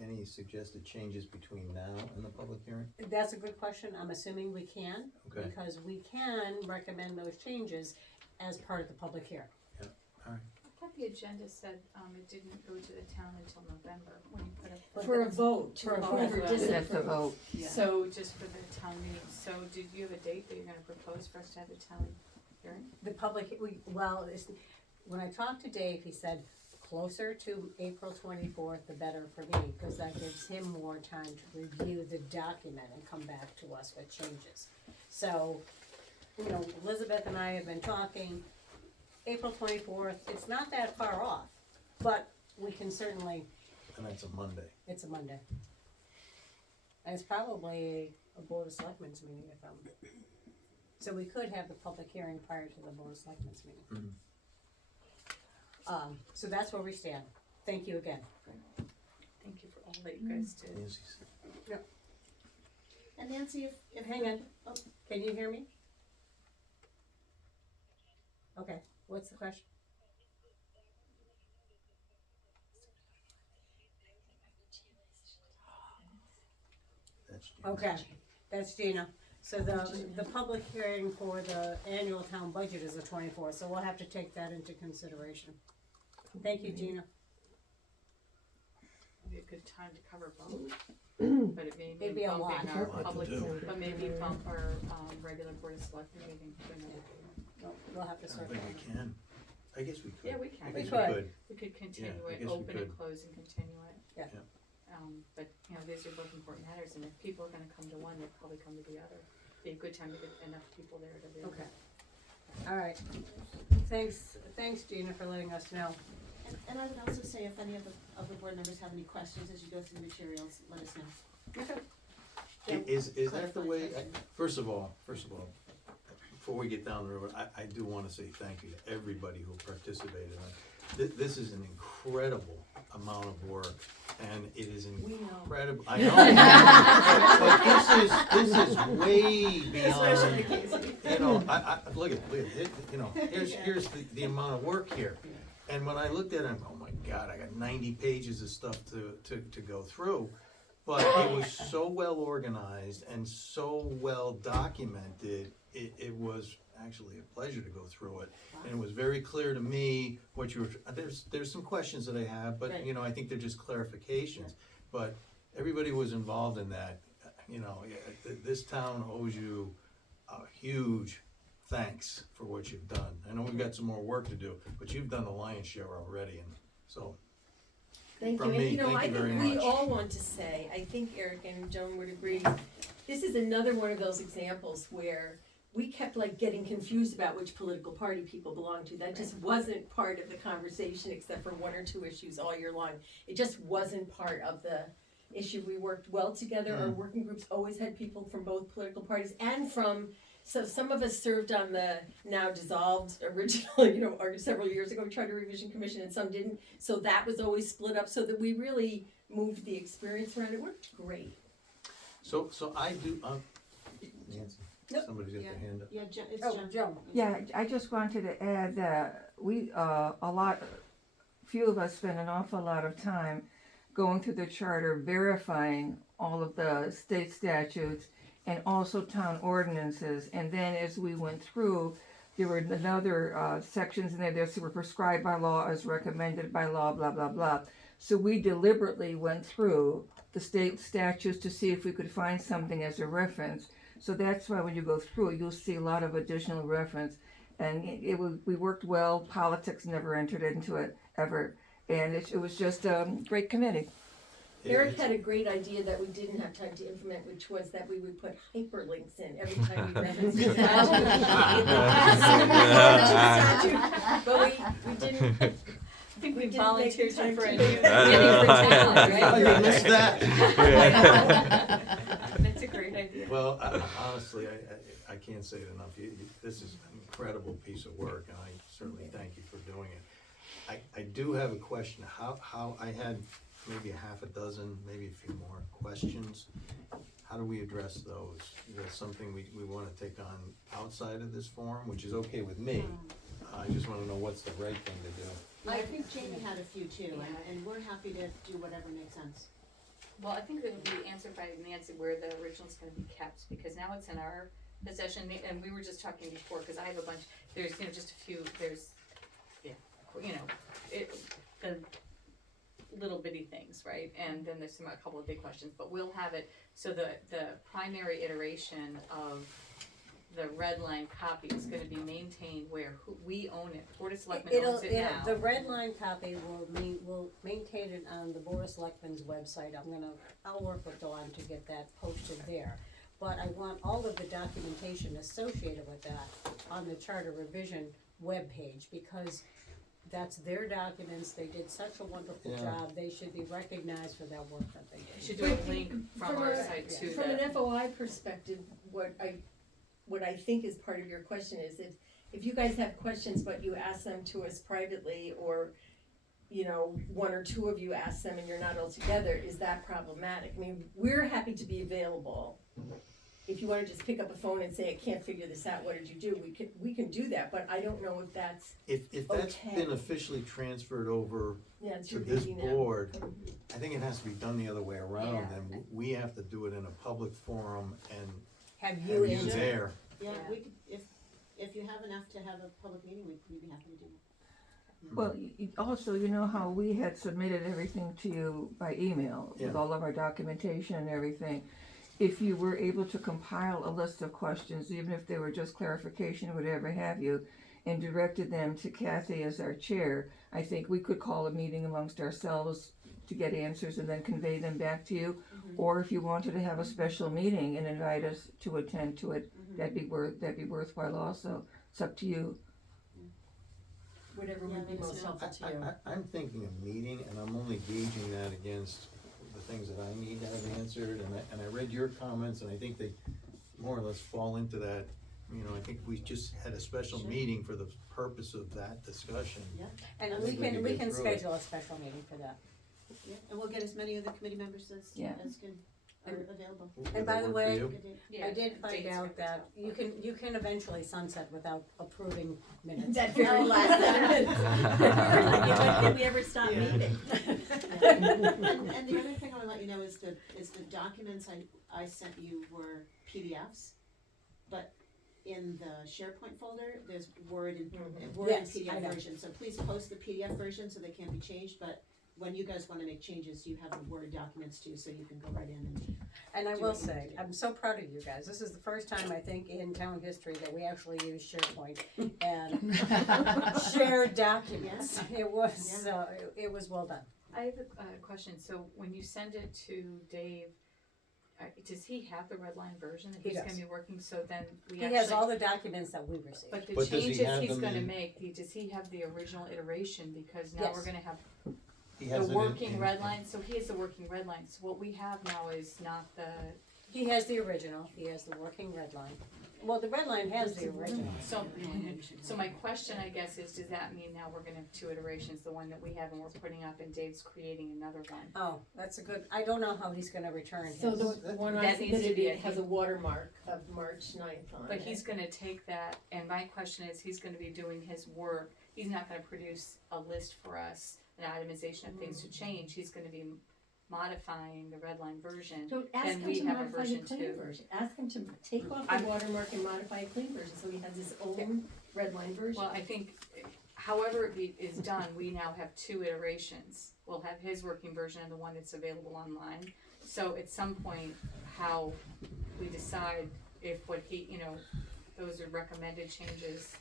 any suggested changes between now and the public hearing? that's a good question, I'm assuming we can, Okay. because we can recommend those changes as part of the public hearing. Alright. I thought the agenda said, it didn't go to the town until November, when you put up. For a vote, For a approve or vote. That's the disapprove. vote. So just for the town meeting, so did you have a date that you're gonna propose for us to have the town hearing? The public, when I talked to Dave, he said closer to April 24th, the better for me, because that gives him more time to review the document and come back to us with changes. So, Elizabeth and I have been talking, April 24th, it's not that far off, but we can certainly, And that's a Monday. it's a Monday. And it's probably a Board of Selectmen's meeting if so we could have the public hearing prior to the Board of Selectmen's meeting. So that's where we stand. Thank you again. Thank you for all that you guys did. Nancy's- And Nancy, if Hang on, can you hear me? Okay, what's the question? That's June. Okay, that's Gina. So the public hearing for the annual town budget is the 24th, so we'll have to take that into consideration. Thank you, Gina. Be a good time to cover both, but it may It'd be be a bumping lot. our Lot to public, do. but maybe bump our, regular board of selectmen meeting for another year. We'll have to I don't circle. think we can. I guess we could. Yeah, we can. I We guess could. We could continue I it, guess we open and could. close and continue it. Yeah. Yeah. But, these are both important matters, and if people are gonna come to one, they'll probably come to the other. Be a good time to get enough people there to do it. Okay. All right. Thanks Gina for letting us know. and I would also say if any of the board members have any questions as you go through the materials, let us know. Yeah. Is that the way, first of all, before we get down the road, I do wanna say thank you to everybody who participated. This is an incredible amount of work and it is We know. incredible, I know. But this is way beyond, you know, look at it, you know, here's the amount of work here. And when I looked at it, I'm, oh my God, I got 90 pages of stuff to go through. But it was so well organized and so well documented, it was actually a pleasure to go through it. And it was very clear to me what you were, there's some questions that I have, but, you know, I think they're just clarifications. But everybody was involved in that, you know, this town owes you a huge thanks for what you've done. I know we've got some more work to do, but you've done the lion's share already, and so. Thank you, From and me, you know, thank I you very think we much. all want to say, I think Eric and Joan would agree, this is another one of those examples where we kept like getting confused about which political party people belong to. That just wasn't part of the conversation except for one or two issues all year long. It just wasn't part of the issue. We worked well together. Our working groups always had people from both political parties and from, so some of us served on the now dissolved original, you know, or several years ago, Charter Revision Commission, and some didn't. So that was always split up so that we really moved the experience around. It worked great. So I do, Nancy, Nope. somebody's got their hand up. Yeah, it's Oh, Jen. Joan. Yeah, I just wanted to add that we, few of us spend an awful lot of time going through the charter, verifying all of the state statutes and also town ordinances. And then as we went through, there were another sections in there that were prescribed by law, as recommended by law, blah, blah, blah. So we deliberately went through the state statutes to see if we could find something as a reference. So that's why when you go through it, you'll see a lot of additional reference. And we worked well. Politics never entered into it ever. And it was just a great committee. Eric had a great idea that we didn't have time to implement, which was that we would put hyperlinks in every time we referenced the statute. But we didn't. I think we didn't volunteered make the for time it. to do that. Oh, you missed that. That's a great idea. Well, honestly, I can't say it enough. This is an incredible piece of work, and I certainly thank you for doing it. I do have a question. How I had maybe a half a dozen, maybe a few more questions. How do we address those? Is that something we want to take on outside of this forum, which is okay with me? I just want to know what's the right thing to do. I think Jamie had a few too, and we're happy to do whatever makes sense. Well, I think that would be answered by Nancy where the original's gonna be kept, because now it's in our possession, and we were just talking before, cause I have a bunch, there's, you know, just a few, there's, you know, the little bitty things, right? And then there's a couple of big questions, but we'll have it, so the primary iteration of the red line copy is gonna be maintained where we own it, Board of Selectmen owns it now. The red line copy will maintain it on the Board of Selectmen's website. I'll work with Dawn to get that posted there. But I want all of the documentation associated with that on the Charter Revision webpage, because that's their documents. They did such a wonderful job. They should be recognized for that work that they did. We should do a link from our site to From that. an FOI perspective, what I think is part of your question is if you guys have questions but you ask them to us privately, or you know, one or two of you ask them and you're not all together, is that problematic? I mean, we're happy to be available. If you wanna just pick up a phone and say, I can't figure this out, what did you do? We can do that, but I don't know if that's, If that's Okay. been officially transferred over it's to your this baby now. board, I think it has to be done the other way around, Yeah. and we have to do it in a public forum and Have you have you in there. Yeah, we could, if you have enough to have a public meeting, we'd be happy to do that. Well, also, you know how we had submitted everything to you by email with Yeah. all of our documentation and everything. If you were able to compile a list of questions, even if they were just clarification or whatever have you, and directed them to Kathy as our chair, I think we could call a meeting amongst ourselves to get answers and then convey them back to you. Or if you wanted to have a special meeting and invite us to attend to it, that'd be worthwhile also. It's up to you. Whatever would be most helpful to you. I'm thinking of meeting, and I'm only gauging that against the things that I need to have answered, and I read your comments, and I think they more or less fall into that. You know, I think we just had a special meeting for the purpose of that discussion. And I we think we can can we get can through it. schedule a special meeting for that. Yeah, and we'll get as many of the committee members as Yeah. can, are available. Would And by that the work for way, you? Good day. Yeah, I did find dates are out at the that top. you can eventually sunset without approving minutes. That very last sentence. When did we ever stop Yeah. meeting? And the other thing I wanna let you know is the documents I sent you were PDFs, but in the SharePoint folder, there's Word and Yes, I PDF know. version, so please post the PDF version so they can't be changed, but when you guys wanna make changes, you have the Word documents too, so you can go right in and. And I Do will what you say, need to do. I'm so proud of you guys. This is the first time, I think, in town history that we actually use SharePoint and share documents. It was, it was well done. I have a question, so when you send it to Dave, does he have the red line version that He he's gonna does. be working, so then we He actually? has all the documents that we received. But the But does he changes have he's them gonna in- make, does he have the original iteration, because now we're Yes. gonna have He the has it working in- red line, so he has the working red line, so what we have now is not the, He has the original, he has the working red line. Well, the red line has the original. so my question, I guess, is does that mean now we're gonna have two iterations, the one that we have and we're putting up and Dave's creating another one? Oh, that's a good, I don't know how he's gonna return his. So the one I That needs to submitted be, I it has a think. watermark of March 9th on it. But he's gonna take that, and my question is, he's gonna be doing his work, he's not gonna produce a list for us, an itemization of things to change, he's gonna be modifying the red line version. So ask Then him we to have a modify the version clean two. version. Ask him to take off I'm- the watermark and modify a clean version, so he has his own red line version. Well, I think, however it is done, we now have two iterations. We'll have his working version and the one that's available online. So at some point, how we decide if what he, those are recommended changes,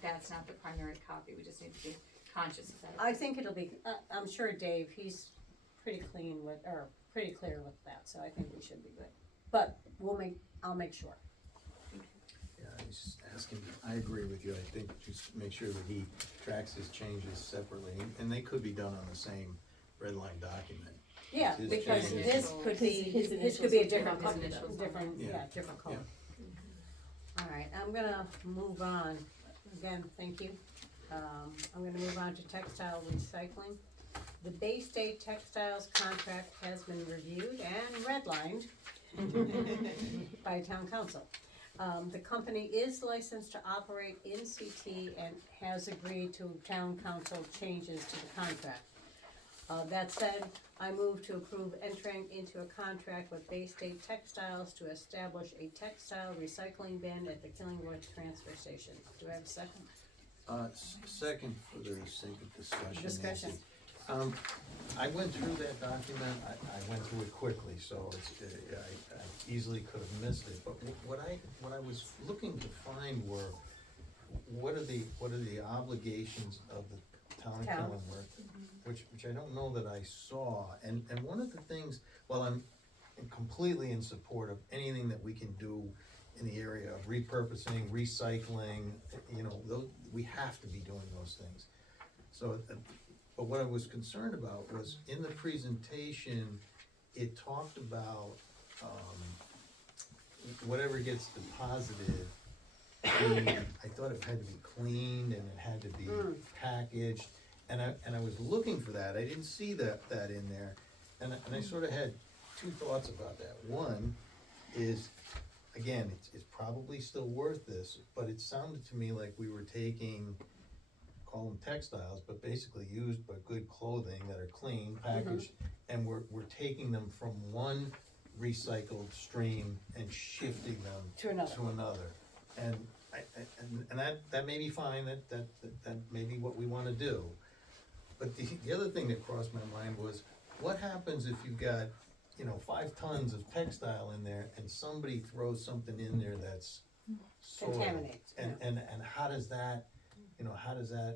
that's not the primary copy, we just need to be conscious of that. I think it'll be, I'm sure Dave, he's pretty clean with, or pretty clear with that, so I think we should be good. But I'll make sure. Yeah, he's just asking, I agree with you, I think just make sure that he tracks his changes separately, and they could be done on the same red line document. Yeah, His because changes. his could be, His his could be a initials different, will color, be on it. different, Yeah. yeah, different color. Alright, I'm gonna move on. Again, thank you. I'm gonna move on to textile recycling. The Bay State Textiles contract has been reviewed and redlined by town council. The company is licensed to operate in CT and has agreed to town council changes to the contract. That said, I move to approve entering into a contract with Bay State Textiles to establish a textile recycling bin at the Killingworth transfer station. Do I have a second? Second, for the sake of discussion. Discussion. Nancy. I went through that document, I went through it quickly, so it's, I easily could have missed it, but what I was looking to find were, what are the obligations of the town of Town. Killingworth? Which I don't know that I saw, and one of the things, well, I'm completely in support of anything that we can do in the area of repurposing, recycling, those, we have to be doing those things. So, but what I was concerned about was, in the presentation, it talked about, whatever gets deposited, I thought it had to be cleaned and it had to be packaged, and I was looking for that, I didn't see that in there, and I sort of had two thoughts about that. One is, again, it's probably still worth this, but it sounded to me like we were taking, call them textiles, but basically used but good clothing that are clean, packaged, and we're taking them from one recycled stream and shifting them To another. And that may be fine, that may be what we wanna do. But the other thing that crossed my mind was, what happens if you've got, 5 tons of textile in there and somebody throws something in there that's soiled? Contaminates, yeah. And how does that,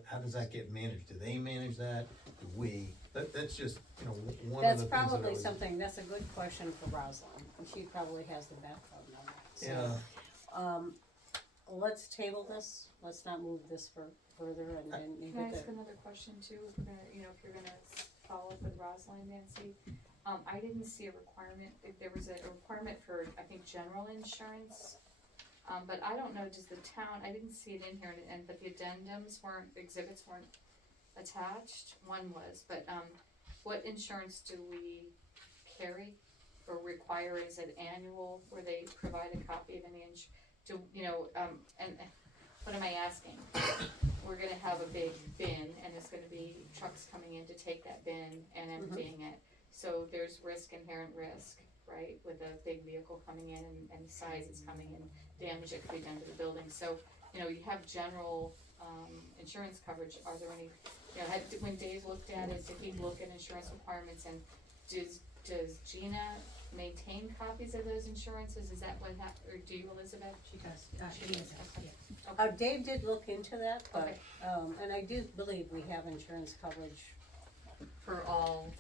how does that get managed? Do they manage that? Do we? That's just, one of That's the things that I probably was. something, that's a good question for Rosalind, and she probably has the background on that. So, Yeah, let's table this, let's not move this further and you Can I get ask the, another question too, if we're gonna, if you're gonna follow up with Rosalind, Nancy? I didn't see a requirement, if there was a requirement for, I think, general insurance. But I don't know, does the town, I didn't see it in here, but the addendums weren't, the exhibits weren't attached, one was, but, what insurance do we carry or require? Is it annual where they provide a copy of any and what am I asking? We're gonna have a big bin and there's gonna be trucks coming in to take that bin and emptying it. So there's inherent risk, right, with a big vehicle coming in and size it's coming in, damage that could be done to the building. So, you have general, insurance coverage. Are there any, when Dave looked at it, did he look at insurance requirements, and does Gina maintain copies of those insurances? Is that what or do you, Elizabeth? She does, She does, yeah. Dave did look into that, but, Okay. and I do believe we have insurance coverage For all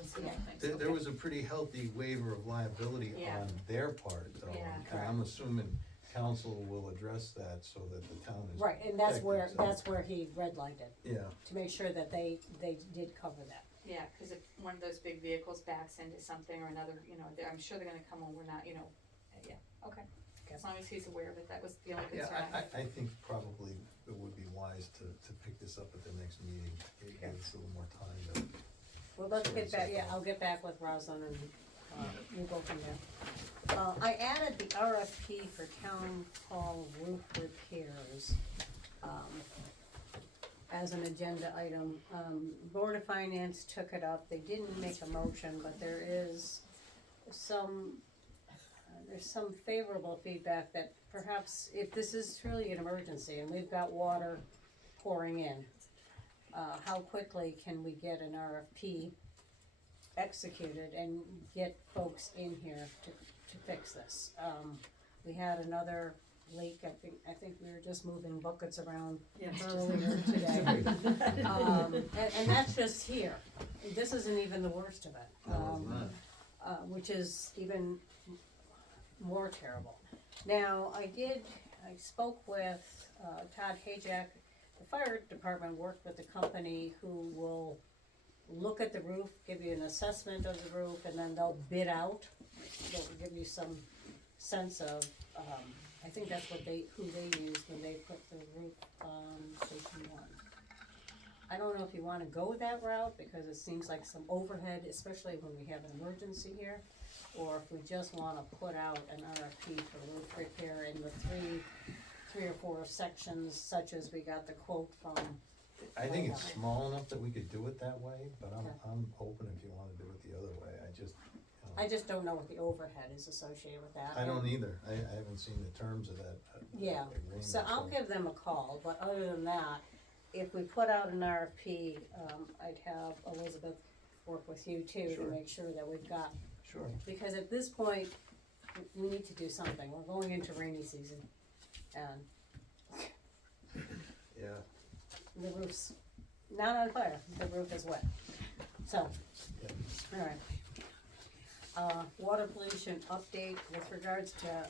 incidental things. There was a pretty healthy waiver of liability Yeah. on their part, though. Yeah. And I'm assuming council will address that so that the town is. right, and that's protected, so- where he redlined it, Yeah, to make sure that they did cover that. Yeah, cause if one of those big vehicles backs into something or another, I'm sure they're gonna come when we're not, yeah, okay. As long as he's aware of it, that was the only yeah, concern I had. I think probably it would be wise to pick this up at the next meeting, give us a little more time to. Well, let's get Sure, back, yeah, so- I'll get back with Rosalind and, we'll go from there. I added the RFP for town hall roof repairs, as an agenda item. Board of Finance took it up, they didn't make a motion, but there is there's some favorable feedback that perhaps if this is truly an emergency and we've got water pouring in, how quickly can we get an RFP executed and get folks in here to fix this? We had another leak, I think we were just moving buckets around earlier today. And that's just here, this isn't even the worst of it, which is even more terrible. Now, I spoke with Todd Hajak. The fire department worked with the company who will look at the roof, give you an assessment of the roof, and then they'll bid out. They'll give you some sense of, I think that's who they used when they put the roof on Station 1. I don't know if you wanna go that route, because it seems like some overhead, especially when we have an emergency here, or if we just wanna put out an RFP for roof repair in the three or four sections, such as we got the quote from. I think it's small enough that we could do it that way, but Okay. I'm open if you wanna do it the other way, I just don't know what the overhead is associated with that. I don't either, I haven't seen the terms of that. Yeah, agreement, so I'll give them a call, but other than that, if we put out an RFP, I'd have Elizabeth work with you too to Sure. make sure that we've got, Sure. because at this point, we need to do something, we're going into rainy season, and Yeah, the roof's not on fire, the roof is wet, so, yeah. alright. Water pollution update with regards to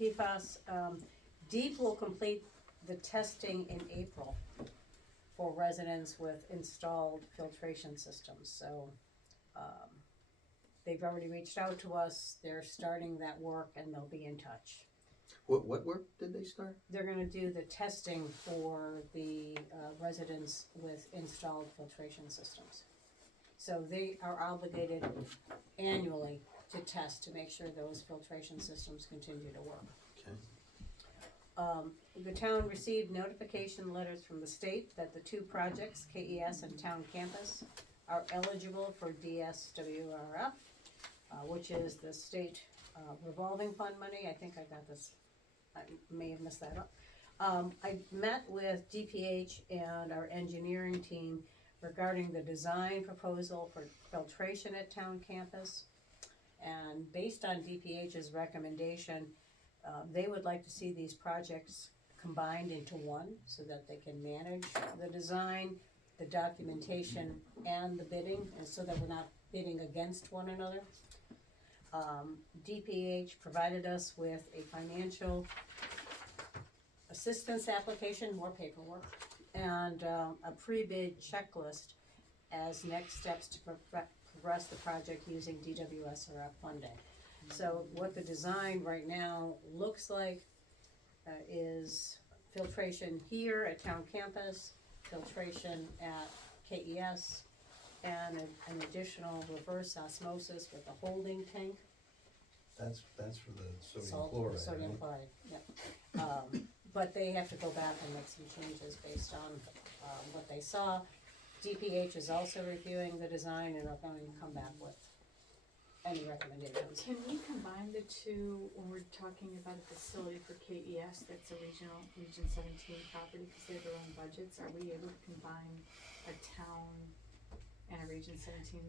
PFAS, DEEP will complete the testing in April for residents with installed filtration systems, so, they've already reached out to us, they're starting that work and they'll be in touch. What work did they start? They're gonna do the testing for the, residents with installed filtration systems. So they are obligated annually to test to make sure those filtration systems continue to work. Okay. The town received notification letters from the state that the two projects, KES and Town Campus, are eligible for DSWRF, which is the state revolving fund money. I think I got this, I may have messed that up. I met with DPH and our engineering team regarding the design proposal for filtration at Town Campus. And based on DPH's recommendation, they would like to see these projects combined into one so that they can manage the design, the documentation, and the bidding, and so that we're not bidding against one another. DPH provided us with a financial assistance application, more paperwork, and a pre-bid checklist as next steps to progress the project using DWSRF funding. So what the design right now looks like is filtration here at Town Campus, filtration at KES, and an additional reverse osmosis with a holding tank. That's for the sodium Salt, chloride, sodium right? chloride, yep. But they have to go back and make some changes based on, what they saw. DPH is also reviewing the design and are going to come back with any recommendations. Can we combine the two when we're talking about a facility for KES that's a Region 17 property, because they have their own budgets? Are we able to combine a town and a Region 17?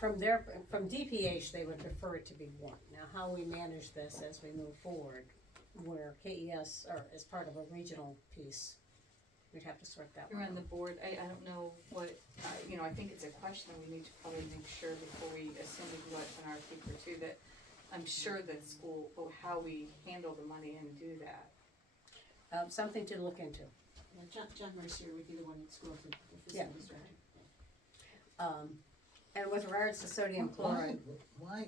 From DPH, they would prefer it to be one. Now, how we manage this as we move forward, where KES, or as part of a regional piece, we'd have to sort that You're one on the out. board, I don't know what, I think it's a question we need to probably make sure before we assume we go out to an RFP for two, that I'm sure that school, or how we handle the money and do that. Something to look into. John Mercier would be the one in school for the Yeah. facilities director. And with regards to sodium chloride, Why?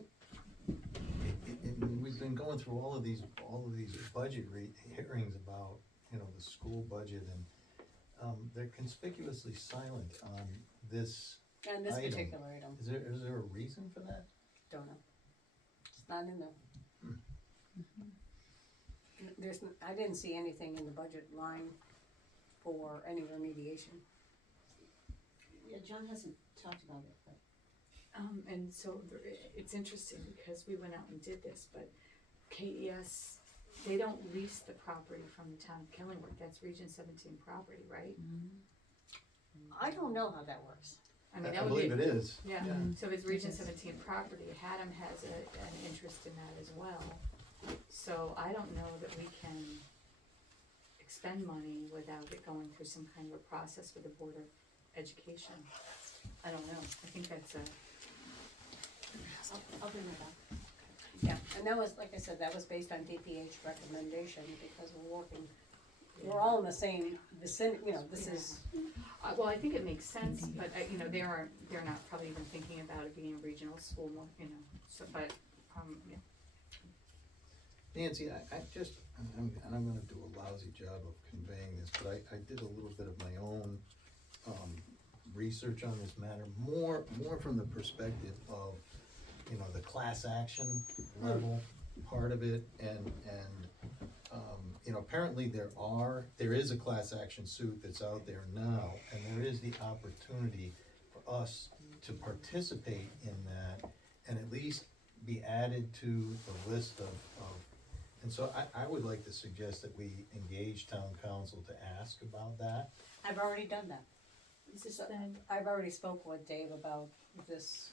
We've been going through all of these budget hearings about, the school budget, and they're conspicuously silent on this and this item. particular item, Is there a reason for that? don't know. It's not in there. I didn't see anything in the budget line for any remediation. Yeah, John hasn't talked about it, but. And so it's interesting because we went out and did this, but KES, they don't lease the property from the town of Killingworth, that's Region 17 property, right? I don't know how that works. I mean, I that would be. believe it is. Yeah, so if it's Region 17 property, Haddam has an interest in that as well. So I don't know that we can expend money without it going through some kind of a process with the Board of Education. I don't know, I think that's I'll bring that up. Yeah, and that was, like I said, that was based on DPH recommendation, because we're all in the same vicinity, this is, well, I think it makes sense, but, they're not probably even thinking about it being a regional school, so, but, yeah. Nancy, I'm gonna do a lousy job of conveying this, but I did a little bit of my own, research on this matter, more from the perspective of, the class action level part of it, and apparently there is a class action suit that's out there now, and there is the opportunity for us to participate in that, and at least be added to the list of and so I would like to suggest that we engage town council to ask about that. I've already done that. Is this then, I've already spoke with Dave about this,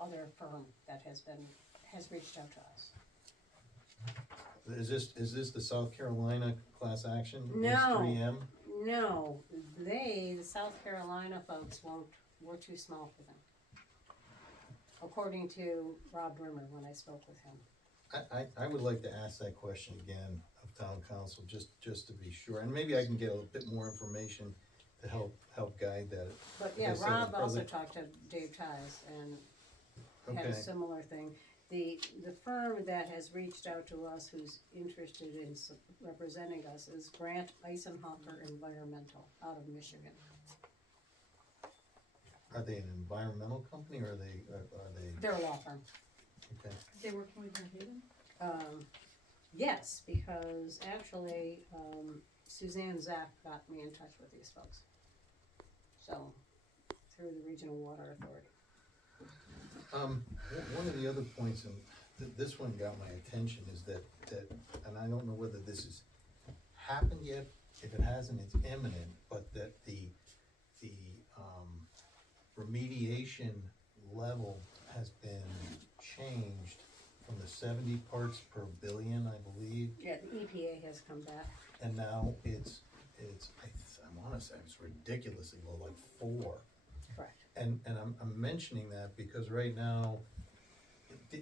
other firm that has reached out to us. Is this the South Carolina class action? No. H3M? No, the South Carolina folks we're too small for them. According to Rob Rimmer, when I spoke with him. I would like to ask that question again of town council, just to be sure, and maybe I can get a bit more information to help guide that. But yeah, Like I said, Rob also early- talked to Dave Ties and had a Okay. similar thing. The firm that has reached out to us, who's interested in representing us, is Grant Eisenhofer Environmental out of Michigan. Are they an environmental company, or are they, They're a law firm. okay, they working with Manhattan? Yes, because actually, Suzanne Zack got me in touch with these folks. So, through the Regional Water Authority. one of the other points, and this one got my attention, is that, and I don't know whether this has happened yet, if it hasn't, it's imminent, but that the remediation level has been changed from the 70 parts per billion, I believe, Yeah, the EPA has come back. and now it's I wanna say it's ridiculously low, like 4. Correct. And I'm mentioning that because right now,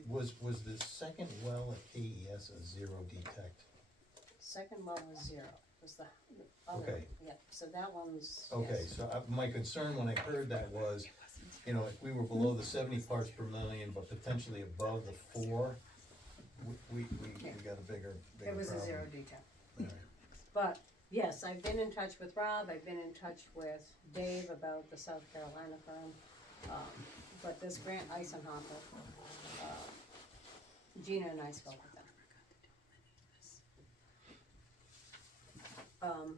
was the second well at KES a zero detect? Second well was 0, was the other, Okay. yep, so that one's, Okay, yes. so my concern when I heard that was, if we were below the 70 parts per million, but potentially above the 4, we got a bigger problem. It was a 0 detail. All right. But, yes, I've been in touch with Rob, I've been in touch with Dave about the South Carolina firm, But this Grant Eisenhofer, Gina and I spoke with them.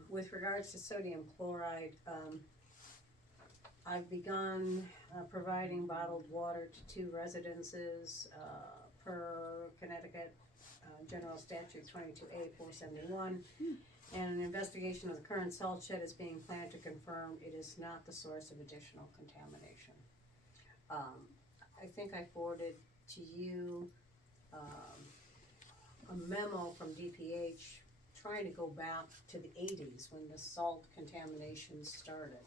With regards to sodium chloride, I've begun providing bottled water to 2 residences per Connecticut General Statute 22A 471. And an investigation of the current salt shed is being planned to confirm it is not the source of additional contamination. I think I forwarded to you a memo from DPH trying to go back to the 80s when the salt contamination started.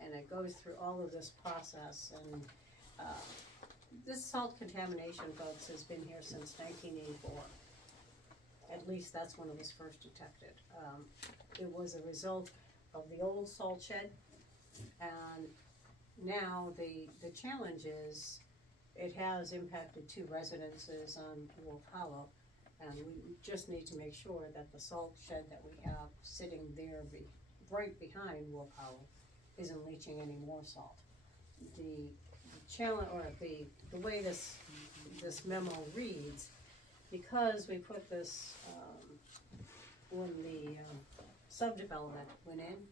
And it goes through all of this process, and this salt contamination, folks, has been here since 1984. At least that's when it was first detected. It was a result of the old salt shed, and now the challenge is it has impacted 2 residences on Wolf Hollow, and we just need to make sure that the salt shed that we have sitting there right behind Wolf Hollow isn't leaching any more salt. The challenge, or the way this memo reads, because we put this, when the subdevelopment went in,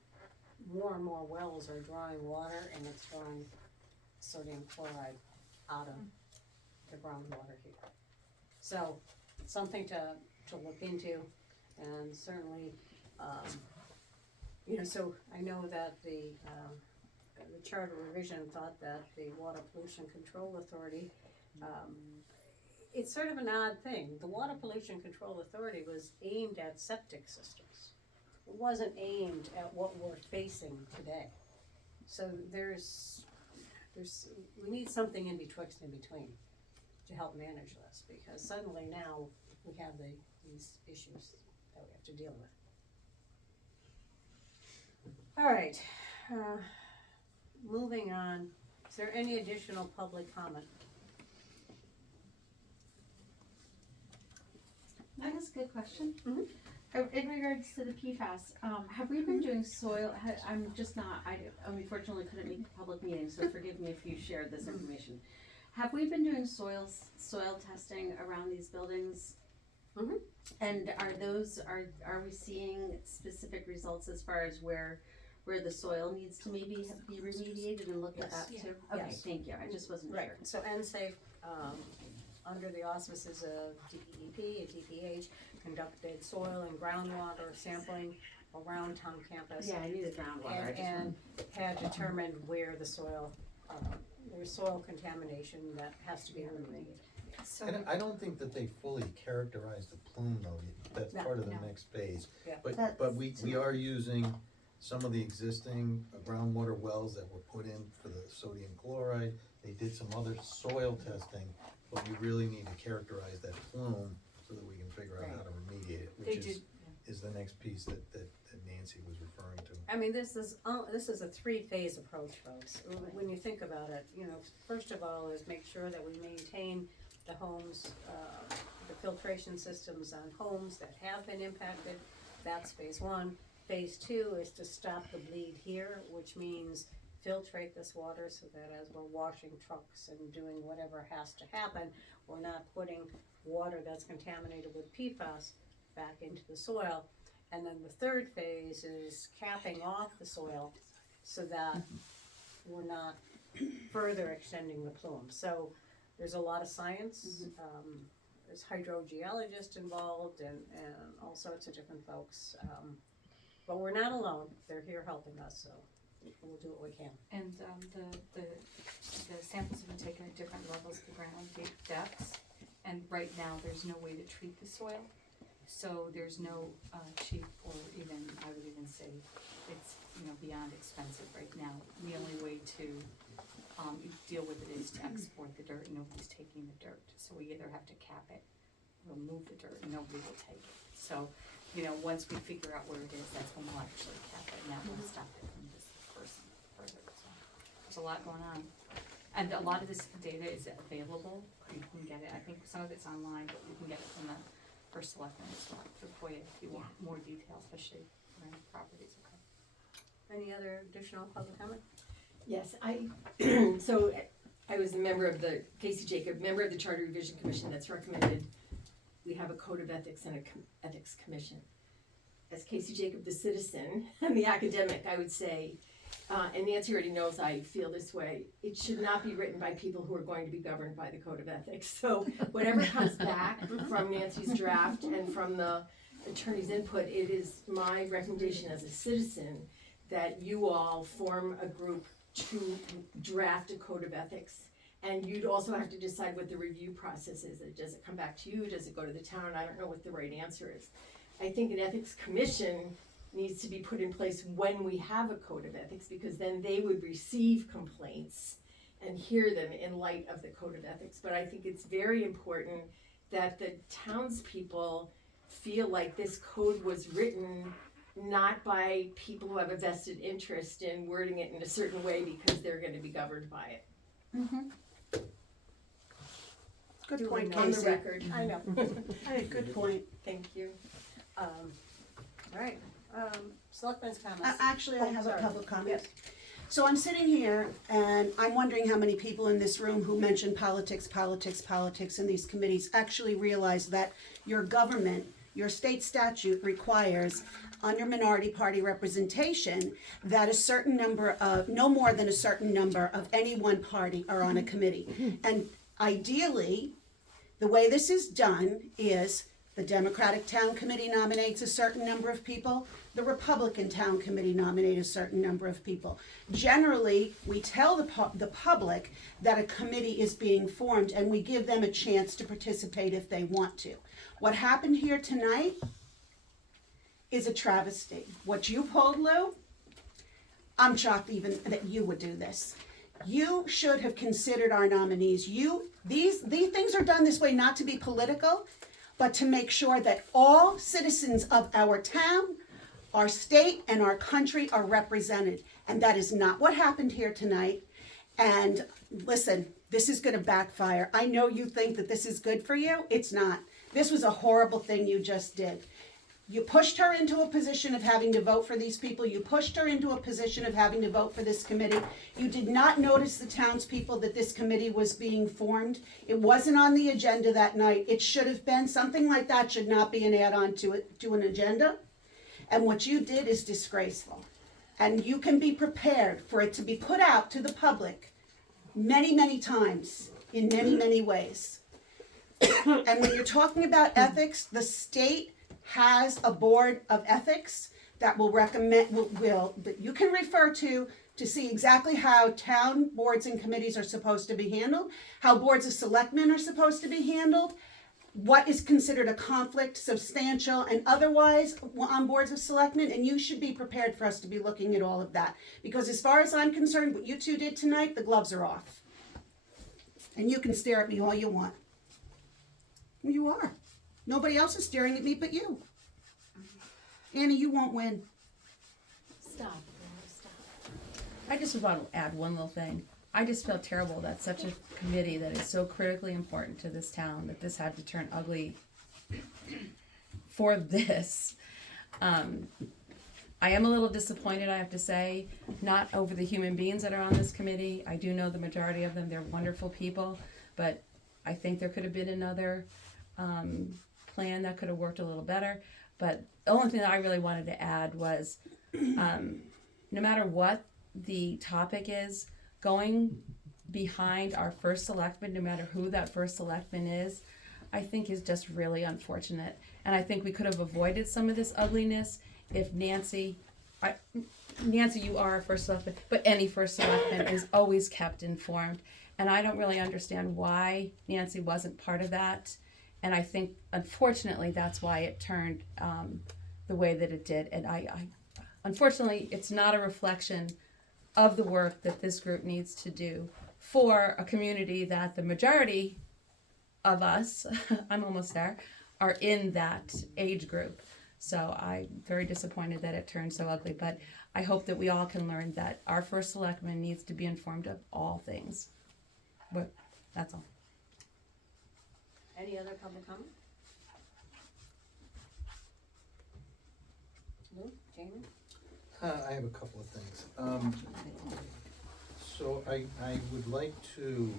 more and more wells are drawing water, and it's drawing sodium chloride out of the groundwater here. So, something to look into, and certainly, so I know that the charter revision thought that the Water Pollution Control Authority, it's sort of an odd thing. The Water Pollution Control Authority was aimed at septic systems. It wasn't aimed at what we're facing today. So we need something in betwixt and between to help manage this, because suddenly now we have these issues that we have to deal with. All right, moving on. Is there any additional public comment? Can I ask a good question? Mhm. In regards to the PFAS, have we been doing soil, I'm just not, I unfortunately couldn't make the public meeting, so forgive me if you shared this information. Have we been doing soil testing around these buildings? Mhm. And are we seeing specific results as far as where the soil needs to maybe be remediated and looked at Yes. too? Okay, Yes. thank you, I just wasn't sure. Right, so NSAFE, under the auspices of DEP and DPH, conducted soil and groundwater sampling around town campus. Yeah, I knew the groundwater, I just And had determined where the soil, there's soil contamination that has to be remediated. So, And I don't think that they fully characterized the plume though, that's No, part of the no. next phase. Yeah. But we are using some of the existing groundwater wells that were put in for the sodium chloride. They did some other soil testing, but we really need to characterize that plume so that we can figure out how to remediate it, They which did, is the next piece that Nancy was referring to. I mean, this is a 3-phase approach, folks. When you think about it, first of all is make sure that we maintain the homes, the filtration systems on homes that have been impacted. That's phase 1. Phase 2 is to stop the bleed here, which means filtrate this water so that as we're washing trucks and doing whatever has to happen, we're not putting water that's contaminated with PFAS back into the soil. And then the 3rd phase is capping off the soil so that we're not further extending the plume. So there's a lot of science. There's hydrogeologists involved and all sorts of different folks. But we're not alone. They're here helping us, so we'll do what we can. and, the samples have been taken at different levels of the ground, depths, and right now, there's no way to treat the soil. So there's no, cheap, or even, I would even say, it's, beyond expensive right now. The only way to, deal with it is to export the dirt, nobody's taking the dirt. So we either have to cap it, or move the dirt, and nobody will take it. So, once we figure out where it is, that's when we'll actually cap it, and that will stop it from dispersing further, so. There's a lot going on. And a lot of this data is available, you can get it, I think some of it's online, but you can get it from the first Selectmen as well, for FOIA, if you want more details, especially around properties, okay? Any other additional public comment? Yes, so I was a member of the, Casey Jacob, member of the Charter Revision Commission that's recommended we have a code of ethics and a ethics commission. As Casey Jacob, the citizen, and the academic, I would say, and Nancy already knows I feel this way, it should not be written by people who are going to be governed by the code of ethics. So whatever comes back from Nancy's draft and from the attorney's input, it is my recommendation as a citizen that you all form a group to draft a code of ethics. And you'd also have to decide what the review process is. Does it come back to you? Does it go to the town? I don't know what the right answer is. I think an ethics commission needs to be put in place when we have a code of ethics, because then they would receive complaints and hear them in light of the code of ethics. But I think it's very important that the townspeople feel like this code was written not by people who have a vested interest in wording it in a certain way because they're going to be governed by it. Good point, On the Casey. record. I know. Hey, good point. Thank you. All right, Selectmen's comments. Actually, I Oh, have a sorry. public comment. Yes. So I'm sitting here and I'm wondering how many people in this room who mention politics in these committees actually realize that your government, your state statute requires under minority party representation that a certain number of, no more than a certain number of any one party are on a committee. And ideally, the way this is done is the Democratic Town Committee nominates a certain number of people, the Republican Town Committee nominates a certain number of people. Generally, we tell the public that a committee is being formed and we give them a chance to participate if they want to. What happened here tonight is a travesty. What you pulled, Lou, I'm shocked even that you would do this. You should have considered our nominees. These things are done this way not to be political, but to make sure that all citizens of our town, our state, and our country are represented. And that is not what happened here tonight. And listen, this is going to backfire. I know you think that this is good for you. It's not. This was a horrible thing you just did. You pushed her into a position of having to vote for these people. You pushed her into a position of having to vote for this committee. You did not notice the townspeople that this committee was being formed. It wasn't on the agenda that night. It should have been. Something like that should not be an add-on to an agenda. And what you did is disgraceful. And you can be prepared for it to be put out to the public many, many times in many, many ways. And when you're talking about ethics, the state has a board of ethics that will recommend, that you can refer to see exactly how town boards and committees are supposed to be handled, how boards of selectmen are supposed to be handled, what is considered a conflict, substantial, and otherwise on boards of selectmen, and you should be prepared for us to be looking at all of that. Because as far as I'm concerned, what you two did tonight, the gloves are off. And you can stare at me all you want. You are. Nobody else is staring at me but you. Annie, you won't win. Stop. I just want to add one little thing. I just feel terrible that such a committee that is so critically important to this town, that this had to turn ugly for this. I am a little disappointed, I have to say, not over the human beings that are on this committee. I do know the majority of them, they're wonderful people, but I think there could have been another plan that could have worked a little better. But the only thing that I really wanted to add was, no matter what the topic is, going behind our first selectman, no matter who that first selectman is, I think is just really unfortunate. And I think we could have avoided some of this ugliness if Nancy, you are a first selectman, but any first selectman is always kept informed. And I don't really understand why Nancy wasn't part of that. And I think, unfortunately, that's why it turned the way that it did. And I unfortunately, it's not a reflection of the work that this group needs to do for a community that the majority of us, I'm almost there, are in that age group. So I'm very disappointed that it turned so ugly. But I hope that we all can learn that our first selectman needs to be informed of all things. But that's all. Any other public comment? Lou, Jamie? I have a couple of things. So I would like to,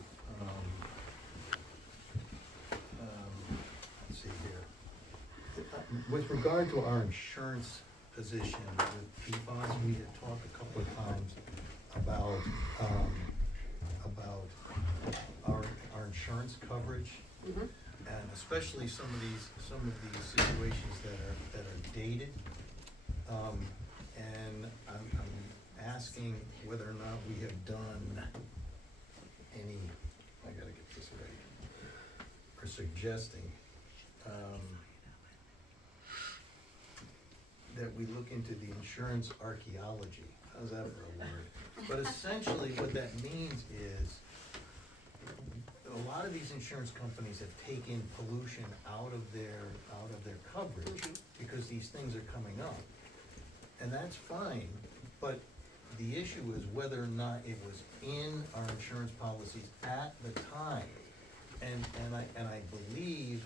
let's see here. With regard to our insurance position with PFAS, we had talked a couple of times about our insurance coverage. And especially some of these situations that are dated. And I'm asking whether or not we have done any, I gotta get this right, or suggesting, that we look into the insurance archaeology. How's that for a word? But essentially what that means is, a lot of these insurance companies have taken pollution out of their coverage because these things are coming up. And that's fine, but the issue is whether or not it was in our insurance policies at the time. And I believe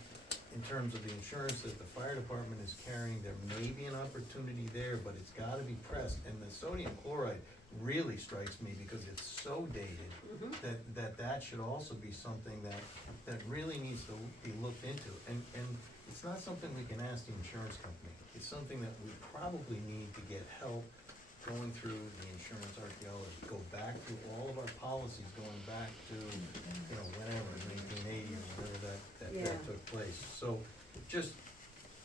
in terms of the insurance that the fire department is carrying, there may be an opportunity there, but it's gotta be pressed. And the sodium chloride really strikes me because it's so dated that should also be something that really needs to be looked into. And it's not something we can ask the insurance company. It's something that we probably need to get help going through the insurance archaeology, go back through all of our policies, going back to, whenever, 1980 or whatever that took place. So just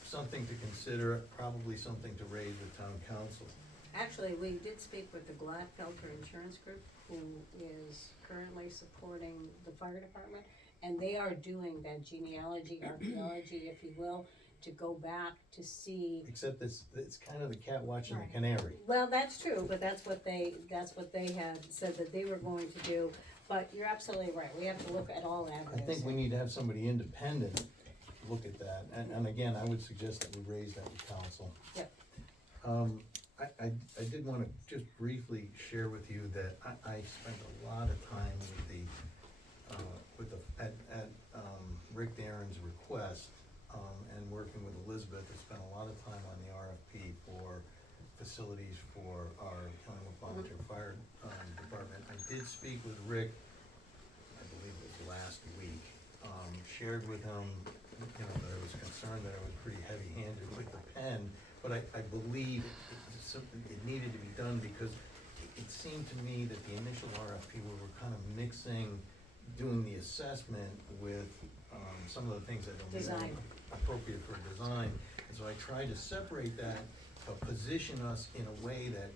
something to consider, probably something to raise with town council. Actually, we did speak with the Gladfelter Insurance Group, who is currently supporting the fire department, and they are doing that genealogy, archaeology, if you will, to go back to see. Except it's kind of the cat watching the canary. Well, that's true, but that's what they had said that they were going to do, but you're absolutely right, we have to look at all avenues. I think we need to have somebody independent look at that, and again, I would suggest that we raise that with council. Yep. I did wanna just briefly share with you that I spent a lot of time at Rick Darren's request, and working with Elizabeth, I spent a lot of time on the RFP for facilities for our Killingworth Volunteer Fire Department. I did speak with Rick, I believe it was last week, shared with him, that I was concerned that I was pretty heavy-handed with the pen, but I believe it needed to be done because it seemed to me that the initial RFP, we were kind of mixing doing the assessment with some of the things that are more appropriate for design. And so I tried to separate that, but position us in a way that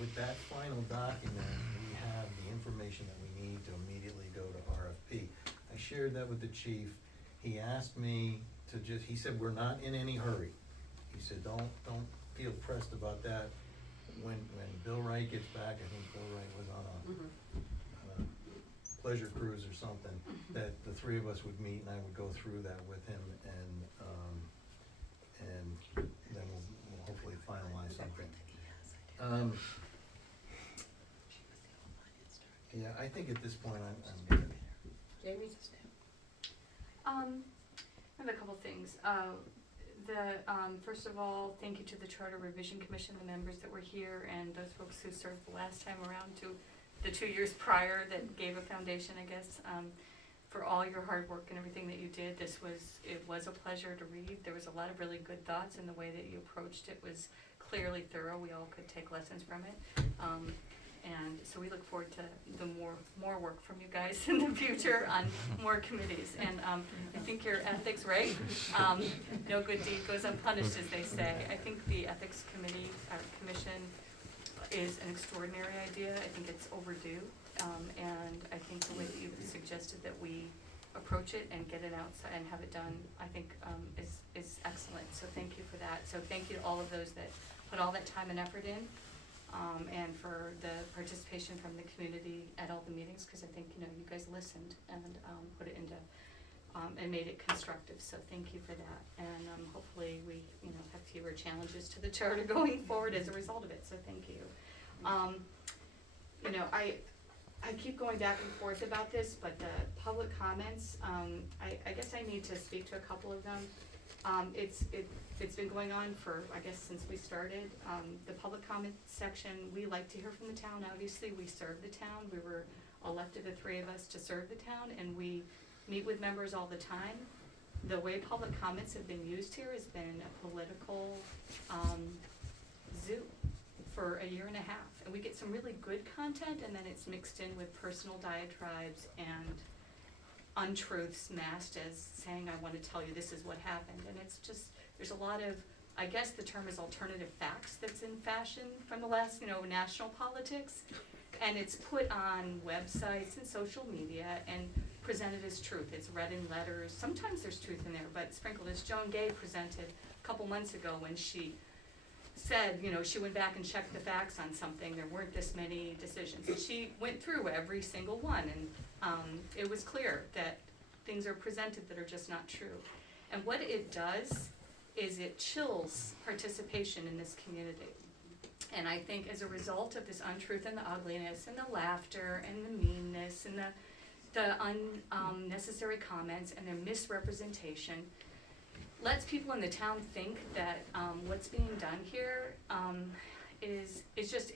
with that final document, we have the information that we need to immediately go to RFP. I shared that with the chief. He asked me to he said, we're not in any hurry. He said, don't feel pressed about that. When Bill Wright gets back, I think Bill Wright was on a pleasure cruise or something, that the three of us would meet and I would go through that with him, and then we'll hopefully finalize something. Yeah, I think at this point I'm good. Jamie? I have a couple things. First of all, thank you to the Charter Revision Commission, the members that were here, and those folks who served the last time around, to the 2 years prior that gave a foundation, I guess, for all your hard work and everything that you did. It was a pleasure to read. There was a lot of really good thoughts, and the way that you approached it was clearly thorough. We all could take lessons from it. And so we look forward to the more work from you guys in the future on more committees. And I think your ethics, right? No good deed goes unpunished, as they say. I think the ethics committee, commission, is an extraordinary idea. I think it's overdue. And I think the way that you've suggested that we approach it and get it out and have it done, I think is excellent. So thank you for that. So thank you to all of those that put all that time and effort in. And for the participation from the community at all the meetings, because I think, you guys listened and put it into, and made it constructive, so thank you for that. And hopefully we, have fewer challenges to the charter going forward as a result of it, so thank you. I keep going back and forth about this, but the public comments, I guess I need to speak to a couple of them. It's been going on for, I guess, since we started. The public comment section, we like to hear from the town. Obviously, we serve the town. We were elected, the three of us, to serve the town, and we meet with members all the time. The way public comments have been used here has been a political zoo for a year and a half. And we get some really good content, and then it's mixed in with personal diatribes and untruths masked as saying, I want to tell you this is what happened. And it's just, there's a lot of, I guess the term is alternative facts that's in fashion from the last, national politics. And it's put on websites and social media and presented as truth. It's read in letters. Sometimes there's truth in there, but sprinkled, as Joan Gay presented a couple months ago when she said, she went back and checked the facts on something. There weren't this many decisions. And she went through every single one, and it was clear that things are presented that are just not true. And what it does is it chills participation in this community. And I think as a result of this untruth and the ugliness and the laughter and the meanness and the unnecessary comments and the misrepresentation, lets people in the town think that what's being done here is just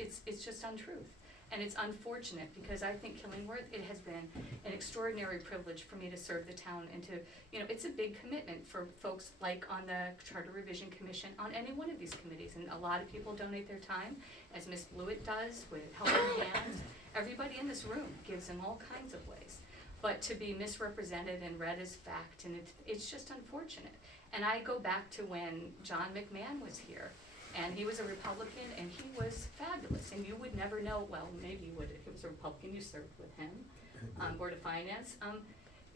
untruth. And it's unfortunate, because I think Killingworth, it has been an extraordinary privilege for me to serve the town and to, it's a big commitment for folks like on the Charter Revision Commission, on any one of these committees. And a lot of people donate their time, as Ms. Blewett does with Helping Hands. Everybody in this room gives in all kinds of ways. But to be misrepresented and read as fact, and it's just unfortunate. And I go back to when John McMahon was here, and he was a Republican, and he was fabulous, and you would never know, well, maybe you would if he was a Republican, you served with him on Board of Finance.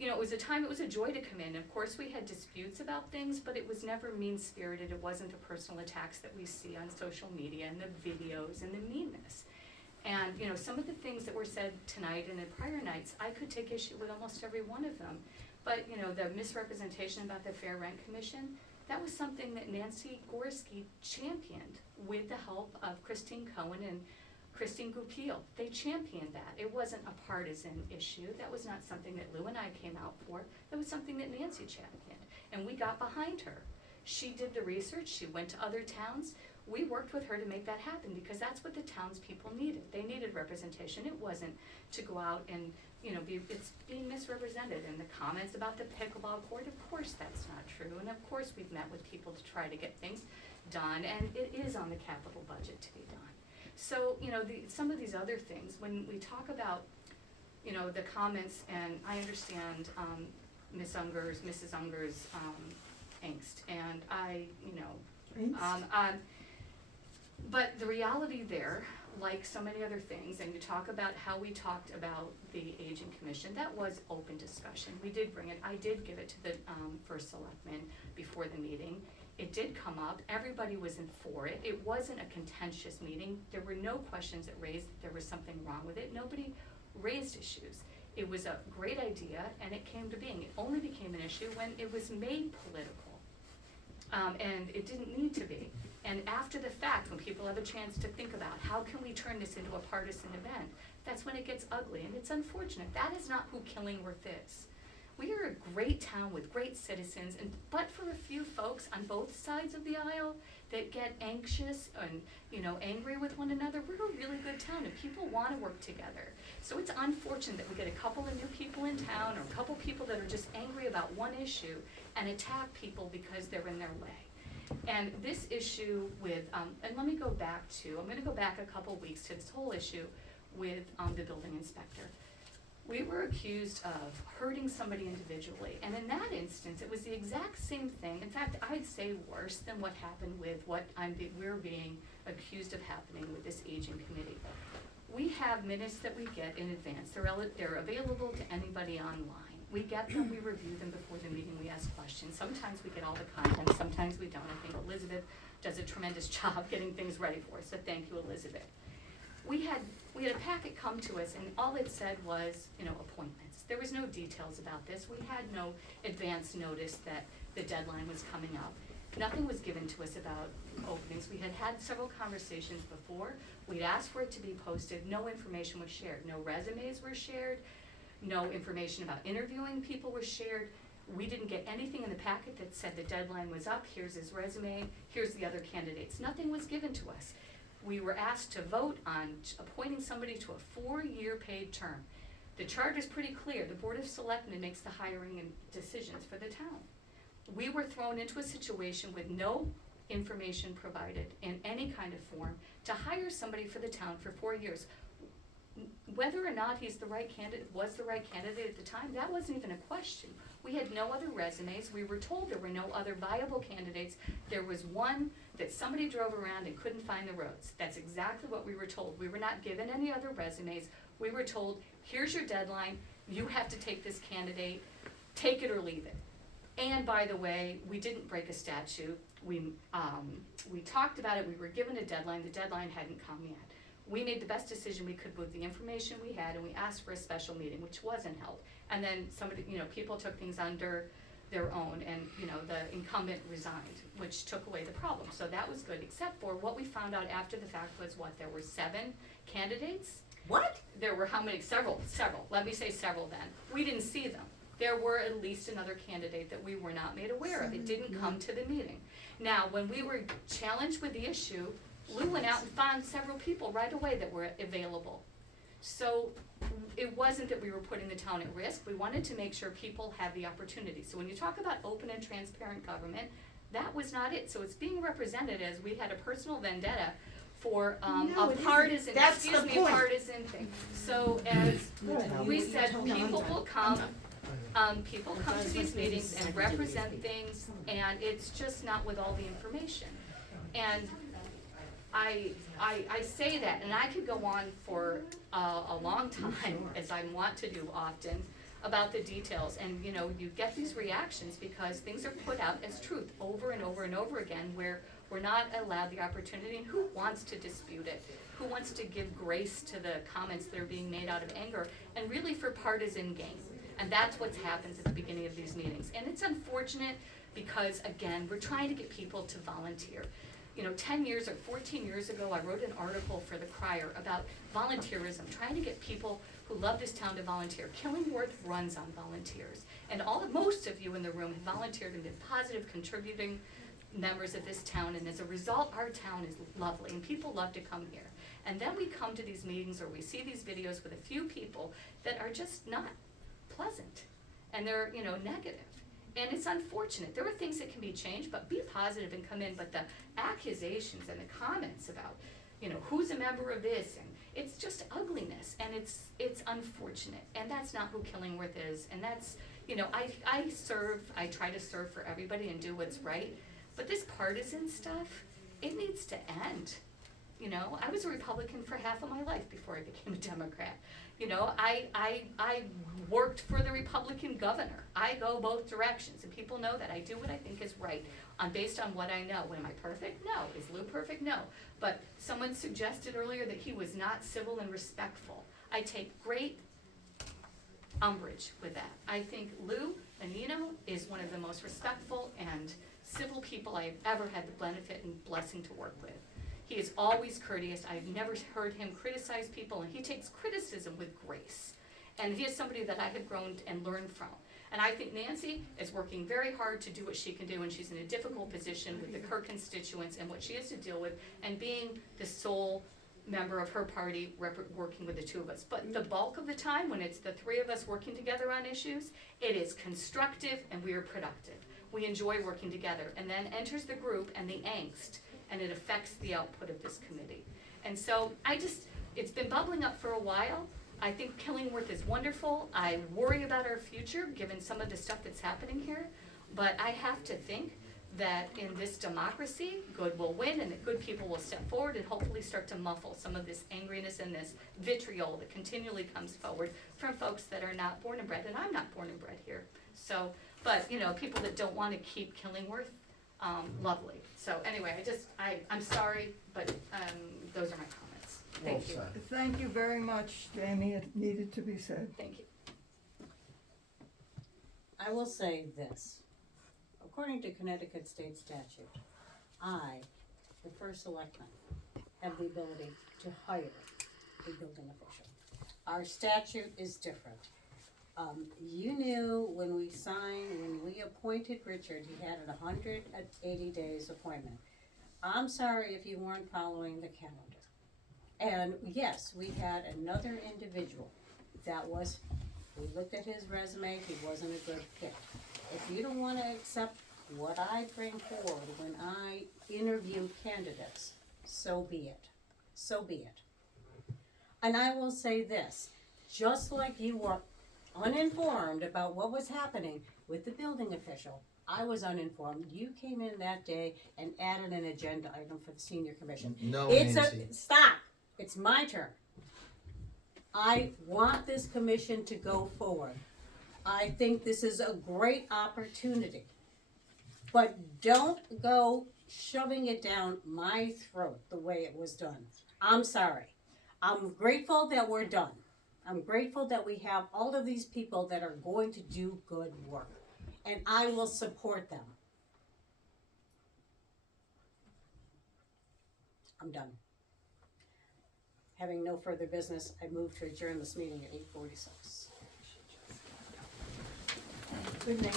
It was a joy to come in. Of course, we had disputes about things, but it was never mean-spirited. It wasn't the personal attacks that we see on social media and the videos and the meanness. And, some of the things that were said tonight and in prior nights, I could take issue with almost every one of them. But, the misrepresentation about the Fair Rent Commission, that was something that Nancy Gorski championed with the help of Christine Cohen and Christine Goupil. They championed that. It wasn't a partisan issue. That was not something that Lou and I came out for. That was something that Nancy championed. And we got behind her. She did the research. She went to other towns. We worked with her to make that happen, because that's what the townspeople needed. They needed representation. It wasn't to go out and, it's being misrepresented. And the comments about the pickleball court, of course that's not true. And of course we've met with people to try to get things done, and it is on the capital budget to be done. So, some of these other things, when we talk about, the comments, and I understand Mrs. Unger's angst, and but the reality there, like so many other things, and you talk about how we talked about the Aging Commission, that was open discussion. We did bring it, I did give it to the first selectman before the meeting. It did come up, everybody was in for it. It wasn't a contentious meeting. There were no questions that raised that there was something wrong with it. Nobody raised issues. It was a great idea, and it came to being. It only became an issue when it was made political, and it didn't need to be. And after the fact, when people have a chance to think about how can we turn this into a partisan event, that's when it gets ugly, and it's unfortunate. That is not who Killingworth is. We are a great town with great citizens, but for a few folks on both sides of the aisle that get anxious and angry with one another, we're a really good town, and people want to work together. So it's unfortunate that we get a couple of new people in town, or a couple people that are just angry about one issue and attack people because they're in their way. And this issue with, and let me go back to, I'm gonna go back a couple weeks to this whole issue with the building inspector. We were accused of hurting somebody individually, and in that instance, it was the exact same thing. In fact, I'd say worse than what happened with what we're being accused of happening with this aging committee. We have minutes that we get in advance. They're available to anybody online. We get them, we review them before the meeting, we ask questions. Sometimes we get all the content, sometimes we don't. I think Elizabeth does a tremendous job getting things ready for us, so thank you, Elizabeth. We had a packet come to us, and all it said was, appointments. There was no details about this. We had no advance notice that the deadline was coming up. Nothing was given to us about openings. We had several conversations before. We'd asked for it to be posted. No information was shared. No resumes were shared. No information about interviewing people was shared. We didn't get anything in the packet that said the deadline was up, here's his resume, here's the other candidates. Nothing was given to us. We were asked to vote on appointing somebody to a 4-year paid term. The charter is pretty clear. The Board of Selectmen makes the hiring and decisions for the town. We were thrown into a situation with no information provided in any kind of form to hire somebody for the town for 4 years. Whether or not he's the right candidate, was the right candidate at the time, that wasn't even a question. We had no other resumes. We were told there were no other viable candidates. There was one that somebody drove around and couldn't find the roads. That's exactly what we were told. We were not given any other resumes. We were told, here's your deadline. You have to take this candidate. Take it or leave it. And by the way, we didn't break a statute. We talked about it. We were given a deadline. The deadline hadn't come yet. We made the best decision we could with the information we had, and we asked for a special meeting, which wasn't held. And then somebody, people took things under their own, and, the incumbent resigned, which took away the problem. So that was good, except for what we found out after the fact was there were 7 candidates. What? There were how many? Several. Let me say several then. We didn't see them. There were at least another candidate that we were not made aware of. It didn't come to the meeting. Now, when we were challenged with the issue, Lou went out and found several people right away that were available. So it wasn't that we were putting the town at risk. We wanted to make sure people had the opportunity. So when you talk about open and transparent government, that was not it. So it's being represented as we had a personal vendetta for No, a it isn't. partisan, That's the point. partisan thing. So as we said, people will come. People come to these meetings and represent things, and it's just not with all the information. And I say that, and I could go on for a long time, as I want to do often, about the details. And you get these reactions because things are put out as truth over and over and over again, where we're not allowed the opportunity. And who wants to dispute it? Who wants to give grace to the comments that are being made out of anger and really for partisan gain? And that's what happens at the beginning of these meetings. And it's unfortunate because, again, we're trying to get people to volunteer. 10 years or 14 years ago, I wrote an article for the Crier about volunteerism, trying to get people who love this town to volunteer. Killingworth runs on volunteers. And most of you in the room have volunteered and been positive, contributing members of this town. And as a result, our town is lovely, and people love to come here. And then we come to these meetings or we see these videos with a few people that are just not pleasant. And they're, negative. And it's unfortunate. There are things that can be changed, but be positive and come in. But the accusations and the comments about, who's a member of this, and it's just ugliness, and it's unfortunate. And that's not who Killingworth is. And that's, I try to serve for everybody and do what's right. But this partisan stuff, it needs to end. I was a Republican for half of my life before I became a Democrat. I worked for the Republican governor. I go both directions, and people know that. I do what I think is right, based on what I know. Am I perfect? No. Is Lou perfect? No. But someone suggested earlier that he was not civil and respectful. I take great umbrage with that. I think Lou Anino is one of the most respectful and civil people I have ever had the benefit and blessing to work with. He is always courteous. I've never heard him criticize people, and he takes criticism with grace. And he is somebody that I have grown and learned from. And I think Nancy is working very hard to do what she can do, and she's in a difficult position with her constituents and what she has to deal with, and being the sole member of her party working with the two of us. But the bulk of the time, when it's the 3 of us working together on issues, it is constructive and we are productive. We enjoy working together. And then enters the group and the angst, and it affects the output of this committee. And so it's been bubbling up for a while. I think Killingworth is wonderful. I worry about our future, given some of the stuff that's happening here. But I have to think that in this democracy, good will win, and that good people will step forward and hopefully start to muffle some of this angriness and this vitriol that continually comes forward from folks that are not born and bred, and I'm not born and bred here. So, but people that don't want to keep Killingworth lovely. So anyway, I'm sorry, but those are my comments. Thank you. Thank you very much, Jamie. It needed to be said. Thank you. I will say this. According to Connecticut state statute, I, the first selectman, have the ability to hire a building official. Our statute is different. You knew when we signed, when we appointed Richard, he had a 180 days appointment. I'm sorry if you weren't following the calendar. And yes, we had another individual that was, we looked at his resume, he wasn't a good fit. If you don't wanna accept what I bring forward when I interview candidates, so be it. So be it. And I will say this, just like you were uninformed about what was happening with the building official, I was uninformed. You came in that day and added an agenda item for the senior commission. No, It's Nancy. stop. It's my turn. I want this commission to go forward. I think this is a great opportunity. But don't go shoving it down my throat the way it was done. I'm sorry. I'm grateful that we're done. I'm grateful that we have all of these people that are going to do good work. And I will support them. I'm done. Having no further business, I move to adjourn this meeting at 8:46. Good night.